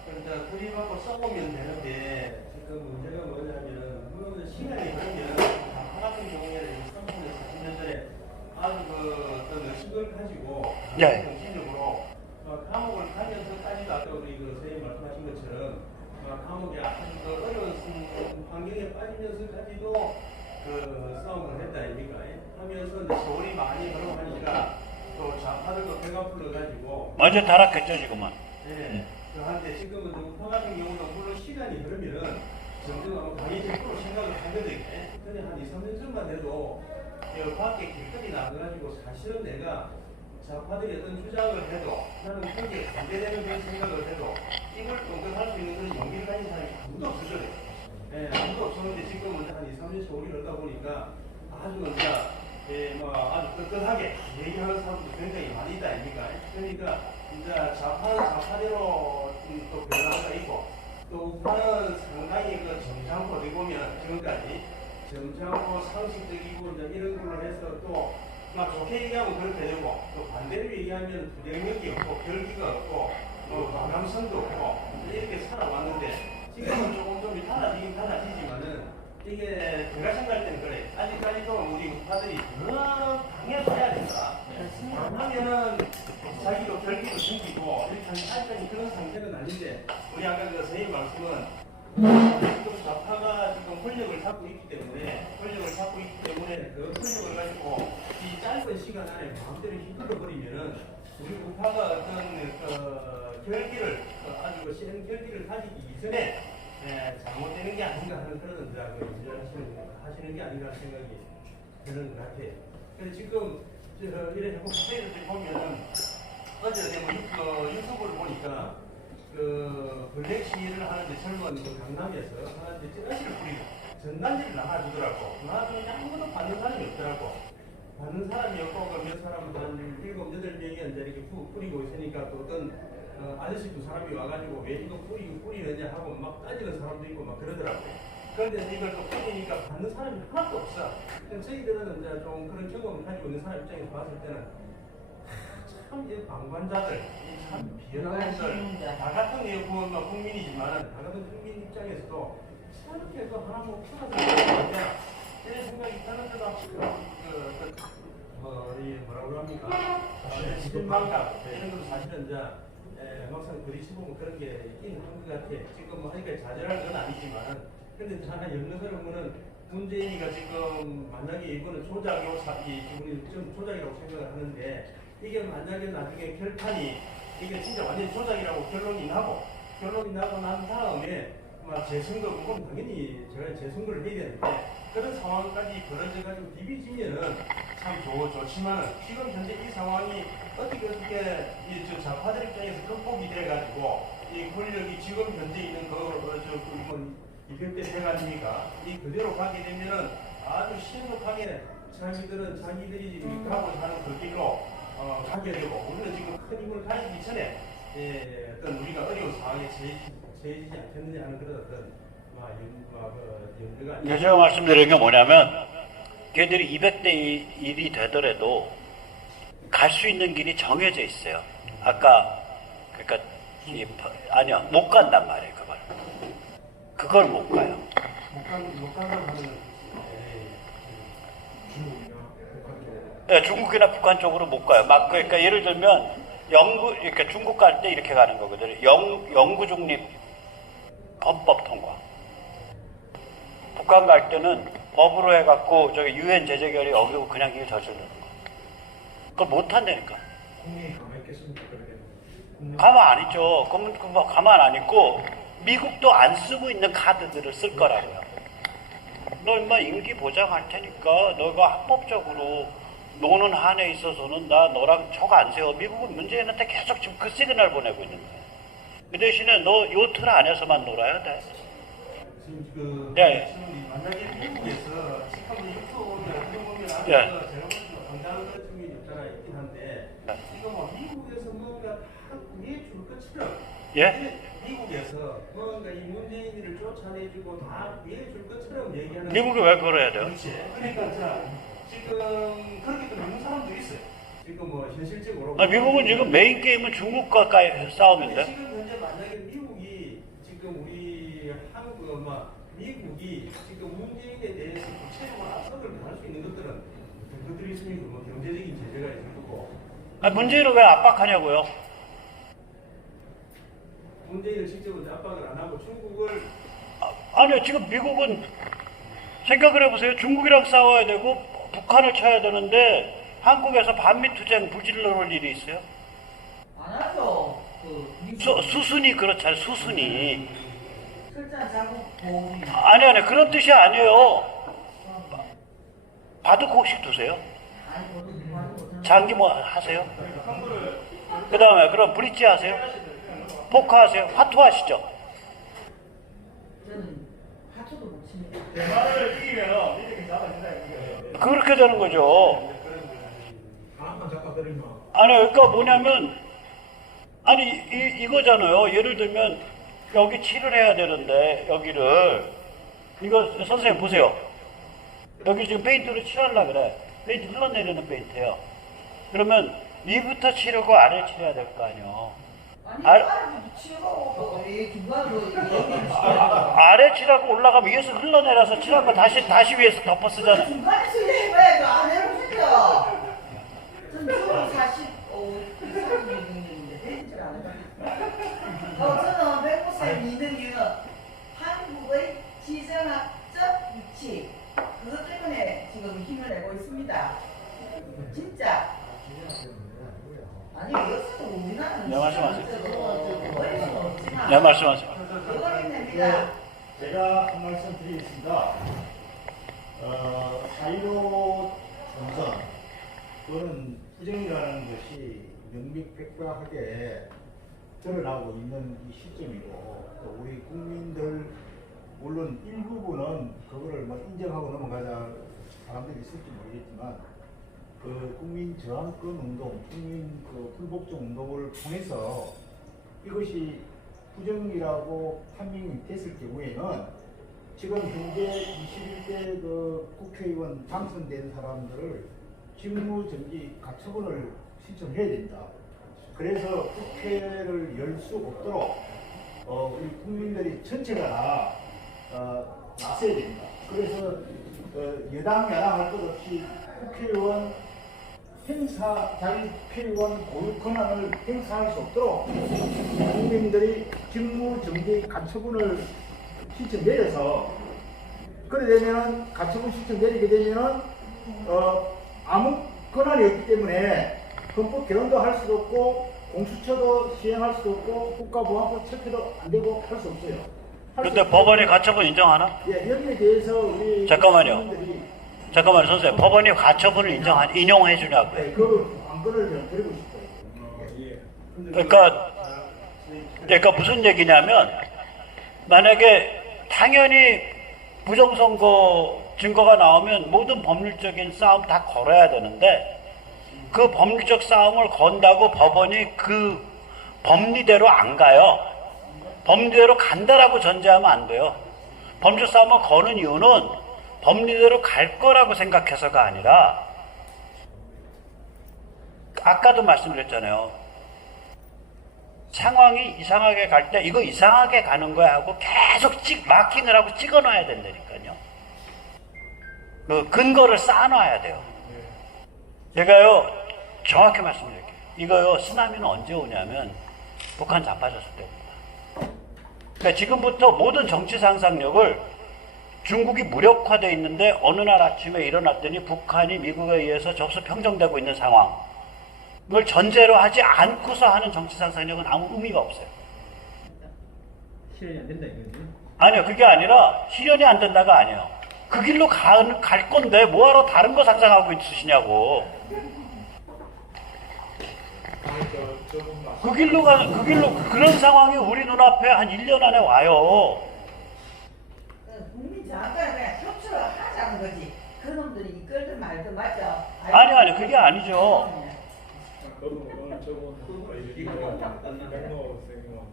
그러니까 들이받고 싸우면 되는데 지금 문제가 뭐냐면 물론 시간이 걸리면 다 같은 경우에 30년, 40년 전에 아주 어떤 의식을 가지고 네. 정신적으로 감옥을 가면서까지도 아까 우리 선생님 말씀하신 것처럼 감옥에 아주 어려운 환경에 빠지면서까지도 싸움을 했다 아닙니까? 하면서 이제 세월이 많이 흘러가니까 또 좌파들도 배가 불러가지고 완전 타락했죠, 지금은. 네. 한데 지금은 우파 같은 경우는 물론 시간이 흐르면 점점 강의적으로 생각을 하거든요. 근데 한 2, 3년 전만 해도 밖에 길거리 나가가지고 사실은 내가 좌파들이 어떤 주장을 해도 나는 거기에 반대되는 그런 생각을 해도 이걸 공격할 수 있는 그런 용기를 가진 사람이 아무도 없었거든요. 네, 아무도 없었는데 지금은 한 2, 3년 세월이 흘러다 보니까 아주 아주 떳떳하게 얘기하는 사람도 굉장히 많이 있다 아닙니까? 그러니까 이제 좌파는 좌파대로 또 변화가 있고 또 우파는 상당히 점잖고 어디 보면 지금까지 점잖고 상식적이고 이제 이런 걸로 해서 또 막 좋게 얘기하면 그렇게 되고 또 반대로 얘기하면 부정력이 없고 결기가 없고 마감성도 없고 이렇게 살아왔는데 지금은 조금 좀 달라지긴 달라지지만은 이게 제가 생각할 때는 그래. 아직까지도 우리 우파들이 더 강해져야 된다. 강하면은 자기도 결기도 생기고 이렇게 아직까지 그런 상태는 아닌데 우리 아까 선생님 말씀은 지금 좌파가 지금 권력을 잡고 있기 때문에 그 권력을 가지고 이 짧은 시간 안에 마음대로 휘둘러버리면은 우리 우파가 어떤 결기를 아주 센 결기를 가지기 이전에 잘못되는 게 아닌가 하는 그런 하시는 게 아닌가 생각이 드는 것 같아요. 그래서 지금 이래 자꾸 국회를 보면은 어제 유튜브를 보니까 블랙 시위를 하는데 젊은 강남에서 하는데 찌라시를 뿌리고 전단지를 나눠주더라고. 나눠주는데 아무도 받는 사람이 없더라고. 받는 사람이 없고 몇 사람은 한 7, 8명이 이제 이렇게 뿌리고 있으니까 또 어떤 아저씨 두 사람이 와가지고 왜 이거 뿌리느냐 하고 막 따지는 사람도 있고 막 그러더라고요. 그런데 이걸 또 뿌리니까 받는 사람이 하나도 없어. 저희들은 이제 좀 그런 경험을 가지고 있는 사람 입장에서 봤을 때는 참 이 방관자들, 참 비열한 분들, 다 같은 국민이지만 다 같은 국민 입장에서도 참 이렇게 하나 뭐 풀어서 이런 생각이 드는데도 뭐라고 합니까? 실망감 이런 것도 사실은 이제 막상 부딪혀보면 그런 게 있긴 한 것 같아. 지금 뭐 하니까 좌절할 건 아니지만 근데 하나 연구서를 보면 문재인이가 지금 만약에 이거는 좀 조작이라고 생각을 하는데 이게 만약에 나중에 결판이 이게 진짜 완전히 조작이라고 결론이 나고 난 다음에 재선거 그건 당연히 제가 재선거를 해야 되는데 그런 상황까지 벌어져가지고 디비지면은 참 좋지만 지금 현재 이 상황이 어떻게 이 좌파들 입장에서 극복이 돼가지고 이 권력이 지금 현재 있는 이별대 해가지니까 이 그대로 가게 되면은 아주 신속하게 자기들이 가고 사는 그 길로 가게 되고 우리는 지금 큰 힘을 가지기 전에 어떤 우리가 어려운 상황에 처해지지 않겠느냐 하는 그런 어떤 염려가 제가 말씀드리는 게 뭐냐면 걔들이 200대 1이 되더라도 갈 수 있는 길이 정해져 있어요. 아까 그러니까 아니요 못 간단 말이에요. 그걸 못 가요. 못 간다고 하면 네, 중국이나 북한 쪽으로 못 가요. 그러니까 예를 들면 그러니까 중국 갈 때 이렇게 가는 거거든요. 영구 중립 헌법 통과. 북한 갈 때는 법으로 해갖고 저기 유엔 제재 결의 어기고 그냥 이게 저지르는 거. 그걸 못 한다니까. 국민이 가만히 있겠습니까? 그러면 가만 안 있죠. 그러면 뭐 가만 안 있고 미국도 안 쓰고 있는 카드들을 쓸 거라고요. 너 인마 임기 보장할 테니까 너가 합법적으로 노는 한에 있어서는 나 너랑 척 안 세워. 미국은 문재인한테 계속 지금 그 시그널 보내고 있는 거예요. 그 대신에 너 요 틀 안에서만 놀아야 돼. 지금 그 예. 만약에 미국에서 식품을 유튜브를 어떻게 보면 예. 안에서 제가 보기로 당장 같은 게 없잖아 있긴 한데 예. 이거 뭐 미국에서 뭔가 다 구해줄 것처럼 예? 미국에서 뭔가 이 문재인을 쫓아내주고 다 구해줄 것처럼 얘기하는 미국이 왜 그래야 돼요? 그렇지. 그러니까 자 지금 그렇게 되는 사람도 있어요. 지금 뭐 현실적으로 미국은 지금 메인 게임은 중국과 싸움인데. 지금 현재 만약에 미국이 지금 우리 한국 미국이 지금 문재인에 대해서 구체적으로 압박을 할 수 있는 것들은 그들이 있으니까 뭐 경제적인 제재가 있을 거고 문재인을 왜 압박하냐고요? 문재인을 직접 압박을 안 하고 중국을 아니요, 지금 미국은 생각을 해보세요. 중국이랑 싸워야 되고 북한을 쳐야 되는데 한국에서 반미 투쟁 불질러 놓을 일이 있어요? 안 하죠. 그 미국 수순이 그렇잖아요. 수순이. 철자 자국 보험이 아니 그런 뜻이 아니에요. 바둑 혹시 두세요? 아니 모두 누구하는 거잖아. 장기 뭐 하세요? 그 다음에 그럼 브릿지 하세요? 포커 하세요? 화투 하시죠? 저는 하초도 못 칩니다. 대만을 이기면 미국이 잡아준다 이거예요. 그렇게 되는 거죠. 하나만 잡아드리면 아니 그러니까 뭐냐면 아니 이거잖아요. 예를 들면 여기 칠을 해야 되는데 여기를 이거 선생님 보세요. 여기 지금 페인트로 칠하려고 그래. 페인트 흘러내리는 페인트예요. 그러면 위부터 칠하고 아래 칠해야 될 거 아니에요. 아니 알- 아래부터 치고 이 중간으로 얘기를 시켜야 아래 칠하고 올라가면 위에서 흘러내려서 칠한 거 다시 위에서 덮어 쓰잖아. 중간에서 해봐야죠. 안 해보시죠. 전 주로 40년인데 되질 않아요. 저는 백보쌤 믿는 이유는 한국의 지정학적 위치 그것 때문에 지금 힘을 내고 있습니다. 진짜. 아니 여기서도 우리나라는 네, 말씀하세요. 어릴 수는 없지만 네, 말씀하세요. 그거는 됩니다. 제가 한 말씀 드리겠습니다. 4.15 총선 또는 투쟁이라는 것이 명백백백하게 드러나고 있는 이 시점이고 또 우리 국민들 물론 일부분은 그거를 뭐 인정하고 넘어가자 사람들이 있을지 모르겠지만 그 국민 저항권 운동, 국민 그 불복종 운동을 통해서 이것이 부정이라고 판명이 됐을 경우에는 지금 현재 21대 그 국회의원 당선된 사람들을 직무정지 가처분을 신청해야 된다. 그래서 국회를 열 수 없도록 우리 국민들이 전체가 있어야 됩니다. 그래서 여당 야당 할 것 없이 국회의원 자기 국회의원 고유 권한을 행사할 수 없도록 국민들이 직무정지 가처분을 신청 내려서 그래 되면은 가처분 신청 내리게 되면은 아무 권한이 없기 때문에 헌법 개헌도 할 수도 없고 공수처도 시행할 수도 없고 국가보안법 체크도 안 되고 할 수 없어요. 근데 법원이 가처분 인정하나? 예, 여기에 대해서 우리 잠깐만요. 국민들이 잠깐만요, 선생님. 법원이 가처분을 인용해 주냐고요. 네, 그 안건을 좀 드리고 싶어요. 그러니까 무슨 얘기냐면 만약에 당연히 부정선거 증거가 나오면 모든 법률적인 싸움 다 걸어야 되는데 그 법률적 싸움을 건다고 법원이 그 법리대로 안 가요. 법리대로 간다라고 전제하면 안 돼요. 법률적 싸움을 거는 이유는 법리대로 갈 거라고 생각해서가 아니라 아까도 말씀드렸잖아요. 상황이 이상하게 갈 때 이거 이상하게 가는 거야 하고 계속 마킹을 하고 찍어놔야 된다니까요. 그 근거를 쌓아놔야 돼요. 제가요 정확히 말씀드릴게요. 이거요 쓰나미는 언제 오냐면 북한 자빠졌을 때입니다. 그러니까 지금부터 모든 정치 상상력을 중국이 무력화돼 있는데 어느 날 아침에 일어났더니 북한이 미국에 의해서 접수 평정되고 있는 상황. 그걸 전제로 하지 않고서 하는 정치 상상력은 아무 의미가 없어요. 실현이 안 된다 이거지. 아니요, 그게 아니라 실현이 안 된다가 아니에요. 그 길로 갈 건데 뭐하러 다른 거 상상하고 있으시냐고. 그 길로 그런 상황이 우리 눈앞에 한 1년 안에 와요. 국민 장관이 그냥 협조를 하자는 거지. 그놈들이 이끌든 말든 맞죠? 아니, 그게 아니죠. 너는 저건 백노 생명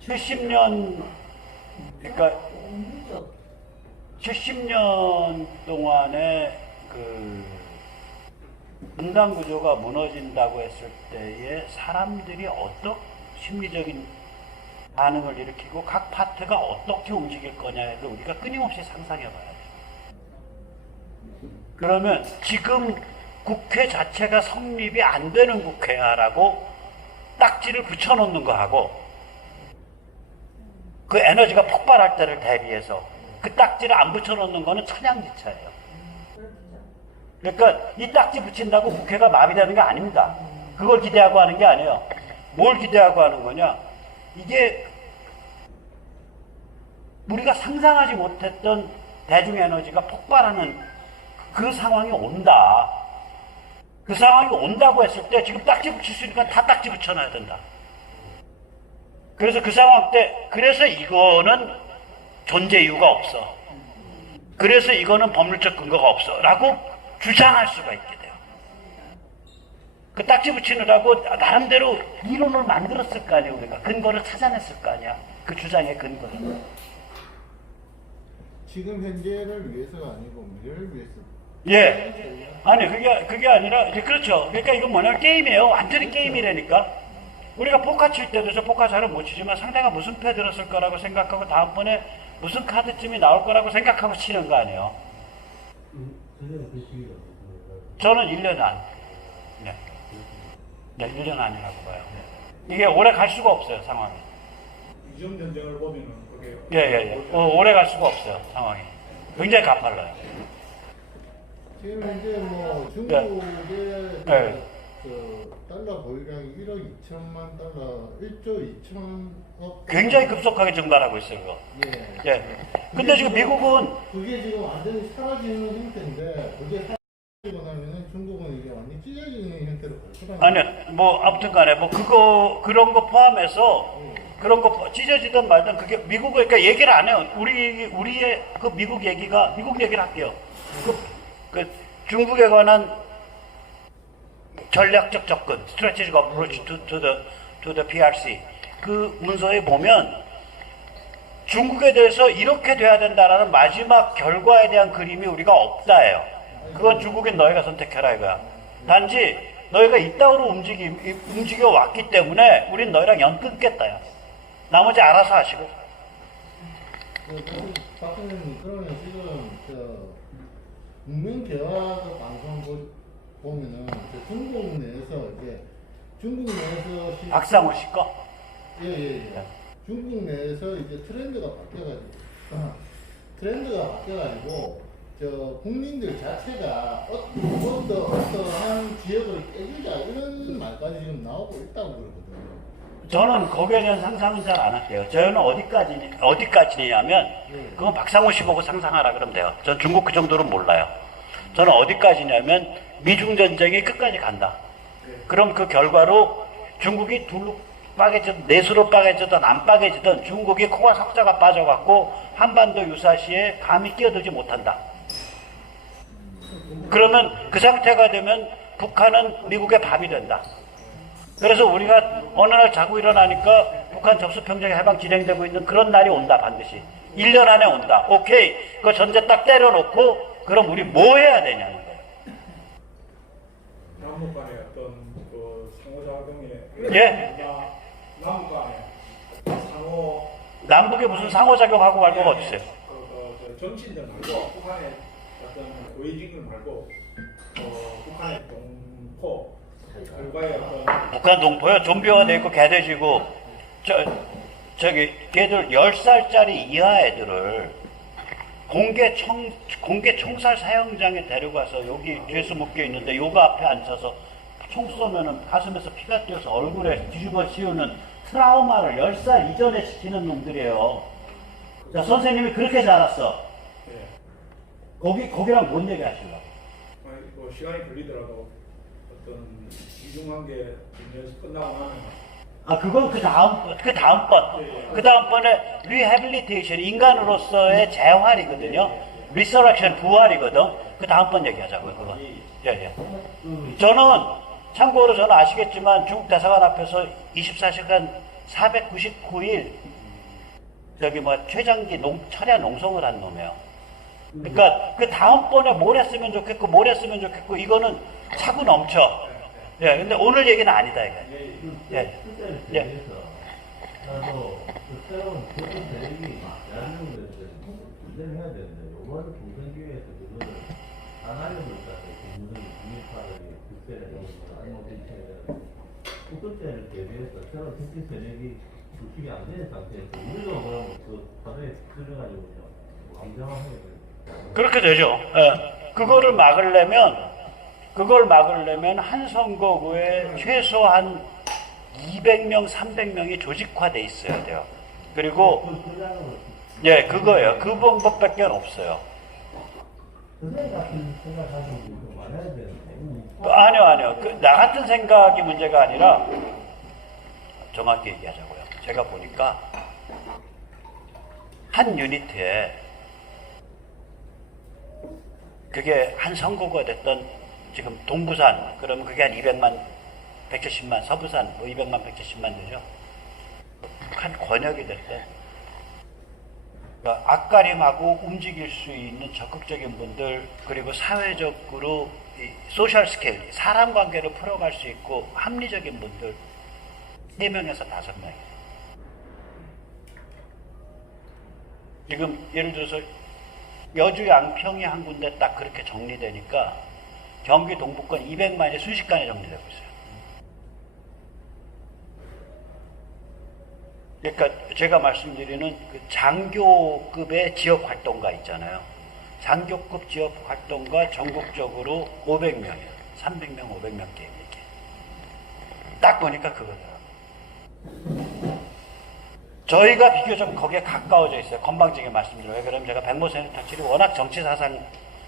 70년, 그러니까 70년 동안에 그 분단 구조가 무너진다고 했을 때에 사람들이 어떤 심리적인 반응을 일으키고 각 파트가 어떻게 움직일 거냐를 우리가 끊임없이 상상해 봐야죠. 그러면 지금 국회 자체가 성립이 안 되는 국회야라고 딱지를 붙여놓는 거하고 그 에너지가 폭발할 때를 대비해서 그 딱지를 안 붙여놓는 거는 천양지차예요. 그러니까 이 딱지 붙인다고 국회가 마비되는 게 아닙니다. 그걸 기대하고 하는 게 아니에요. 뭘 기대하고 하는 거냐? 이게 우리가 상상하지 못했던 대중에너지가 폭발하는 그 상황이 온다. 그 상황이 온다고 했을 때 지금 딱지 붙일 수 있으니까 다 딱지 붙여놔야 된다. 그래서 그 상황 때 그래서 이거는 존재 이유가 없어. 그래서 이거는 법률적 근거가 없어. 라고 주장할 수가 있게 돼요. 그 딱지 붙이느라고 나름대로 이론을 만들었을 거 아니에요. 우리가 근거를 찾아냈을 거 아니야. 그 주장의 근거를. 지금 현재를 위해서가 아니고 미래를 위해서. 예. 아니 그게 아니라 이제 그렇죠. 그러니까 이건 뭐냐면 게임이에요. 완전히 게임이라니까. 우리가 포카 칠 때도 저 포카 잘은 못 치지만 상대가 무슨 패 들었을 거라고 생각하고 다음번에 무슨 카드쯤이 나올 거라고 생각하고 치는 거 아니에요. 저는 1년 안. 네. 네, 1년 안이라고 봐요. 이게 오래 갈 수가 없어요, 상황이. 이전 전쟁을 보면은 그게 예. 오래 갈 수가 없어요, 상황이. 굉장히 가팔라요. 지금 현재 뭐 중국의 네. 그 달러 보유량이 1억 2천만 달러, 1조 2천억. 굉장히 급속하게 증발하고 있어요, 그거. 예. 예. 근데 지금 미국은 그게 지금 완전히 사라지는 형태인데, 그게 사라지고 나면은 중국은 이게 완전히 찢어지는 형태로 갈 거라는. 아니, 뭐 아무튼 간에 뭐 그런 거 포함해서 그런 거 찢어지든 말든 그게 미국 그러니까 얘기를 안 해요. 우리의 그 미국 얘기를 할게요. 그 중국에 관한 전략적 접근, Strategic Approach to the PRC 그 문서에 보면 중국에 대해서 이렇게 돼야 된다라는 마지막 결과에 대한 그림이 우리가 없다예요. 그건 중국인 너희가 선택해라 이거야. 단지 너희가 이따위로 움직여 왔기 때문에 우린 너희랑 연 끊겠다야. 나머지 알아서 하시고. 박사님, 그러면 지금 문명 대화 방송 보면은 중국 내에서 박상호 씨 거? 예. 중국 내에서 이제 트렌드가 바뀌어가지고 국민들 자체가 어떠한 지역을 깨주자 이런 말까지 지금 나오고 있다고 그러거든요. 저는 거기에 대한 상상은 잘 안 할게요. 저는 어디까지냐면 그건 박상호 씨 보고 상상하라 그러면 돼요. 전 중국 그 정도는 몰라요. 저는 어디까지냐면 미중 전쟁이 끝까지 간다. 그럼 그 결과로 중국이 둘로 빠개지든 내수로 빠개지든 안 빠개지든 중국이 코가 석자가 빠져갖고 한반도 유사시에 감히 끼어들지 못한다. 그러면 그 상태가 되면 북한은 미국의 밥이 된다. 그래서 우리가 어느 날 자고 일어나니까 북한 접수평정 해방 진행되고 있는 그런 날이 온다, 반드시. 1년 안에 온다. 오케이. 그 전제 딱 때려놓고 그럼 우리 뭐 해야 되냐는 거예요. 남북 간의 어떤 그 상호작용에 예? 남북 간의 남북에 무슨 상호작용하고 말 거가 어딨어요? 정치인들 말고 북한의 어떤 고위직들 말고 북한의 동포 결과의 어떤 북한 동포요? 좀비화가 돼 있고 개돼지고 저기 걔들 10살짜리 이하 애들을 공개 총살 사형장에 데려가서 여기 죄수 묶여 있는데 요가 앞에 앉아서 총 쏘면은 가슴에서 피가 뛰어서 얼굴에 뒤집어 씌우는 트라우마를 10살 이전에 시키는 놈들이에요. 자, 선생님이 그렇게 자랐어. 예. 거기랑 뭔 얘기 하실라고? 아니, 뭐 시간이 걸리더라도 어떤 이중관계 연습 끝나고 나면 아, 그건 그 다음번에 리해빌리테이션, 인간으로서의 재활이거든요. 리서렉션, 부활이거든. 그 다음번 얘기하자고요, 그건. 예. 참고로 저는 아시겠지만 중국 대사관 앞에서 24시간 499일 최장기 철야 농성을 한 놈이에요. 그러니까 그 다음번에 뭘 했으면 좋겠고 이거는 차고 넘쳐. 예, 근데 오늘 얘기는 아니다 이거. 예. 예. 나도 그 새로운 교육 대립이 대한민국에서 분쟁을 해야 되는데 이번 공선 기회에서 그거를 안 하려고 했다가 공무원이 국민파들이 국세를 넣는 아니면 국제를 대비해서 새로운 정치 세력이 구축이 안 되는 상태에서 우리도 그러면 그 바다에 들어가지고 강정하게 돼요. 그렇게 되죠. 예. 그걸 막으려면 한 선거구에 최소한 200명, 300명이 조직화돼 있어야 돼요. 그리고 예, 그거예요. 그 방법밖에 없어요. 선생님 같은 생각하시는 분도 많아야 되는데. 아니요. 나 같은 생각이 문제가 아니라 정확히 얘기하자고요. 제가 보니까 한 유니트에 그게 한 선거구가 됐던 지금 동부산 그러면 그게 한 200만 170만, 서부산 200만 170만 되죠. 한 권역이 될 때 그러니까 앞가림하고 움직일 수 있는 적극적인 분들 그리고 사회적으로 소셜 스케일, 사람 관계를 풀어갈 수 있고 합리적인 분들 3명에서 5명. 지금 예를 들어서 여주 양평이 한 군데 딱 그렇게 정리되니까 경기 동부권 200만이 순식간에 정리되고 있어요. 그러니까 제가 말씀드리는 그 장교급의 지역 활동가 있잖아요. 장교급 지역 활동가 전국적으로 500명이에요. 300명, 500명 게임 이렇게. 딱 보니까 그거더라고요. 저희가 비교적 거기에 가까워져 있어요. 건방지게 말씀드려요. 왜 그러면 제가 백모 세네터실이 워낙 정치 사상,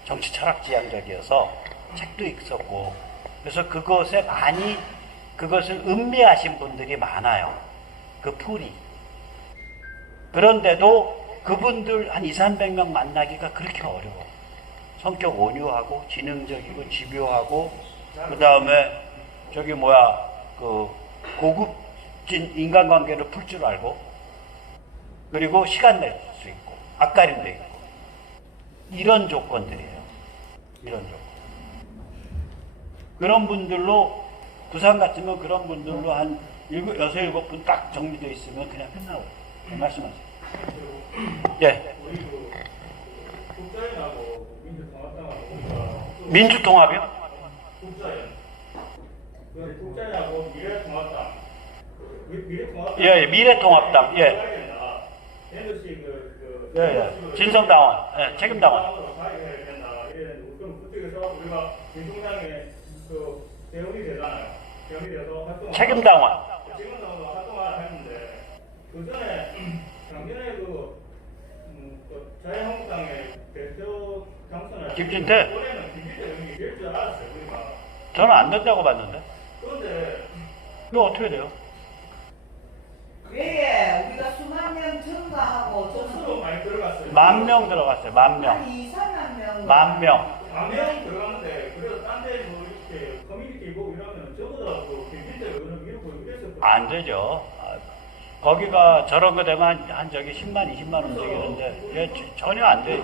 정치 철학 지향적이어서 책도 있었고 그래서 그것에 많이 그것을 음미하신 분들이 많아요. 그 풀이. 그런데도 그분들 한 200~300명 만나기가 그렇게 어려워. 성격 온유하고 지능적이고 집요하고 그 다음에 그 고급진 인간관계를 풀 줄 알고 그리고 시간 낼 수 있고 앞가림도 있고 이런 조건들이에요. 이런 조건. 그런 분들로 부산 같으면 그런 분들로 한 6~7분 딱 정리되어 있으면 그냥 끝나고 말씀하세요. 예. 우리 국자연하고 민주통합당하고 민주통합이요? 국자연. 국자연하고 미래통합당. 미래통합당. 예, 미래통합당. 예. 예. 진성당원. 예, 책임당원. 그럼 그쪽에서 우리가 민주당에 그 대응이 되잖아요. 대응이 돼서 활동. 책임당원. 책임당원도 활동을 했는데 그 전에 작년에 자유한국당의 대표 당선을 김진태? 이번에는 김진태 의원이 될 줄 알았어요. 우리가. 저는 안 된다고 봤는데. 그런데 이거 어떻게 돼요? 왜 우리가 수만 명 증가하고 스스로 많이 들어갔어요. 10,000명 들어갔어요. 10,000명. 한 2~3만 명. 10,000명. 1000명 들어갔는데 그래서 딴 데 뭐 이렇게 커뮤니티 보고 이러면 전부 다그 김진태 의원을 밀고 이랬을 거예요. 안 되죠. 거기가 저런 거 되면 한 저기 10만, 20만 움직이는데 전혀 안 돼요.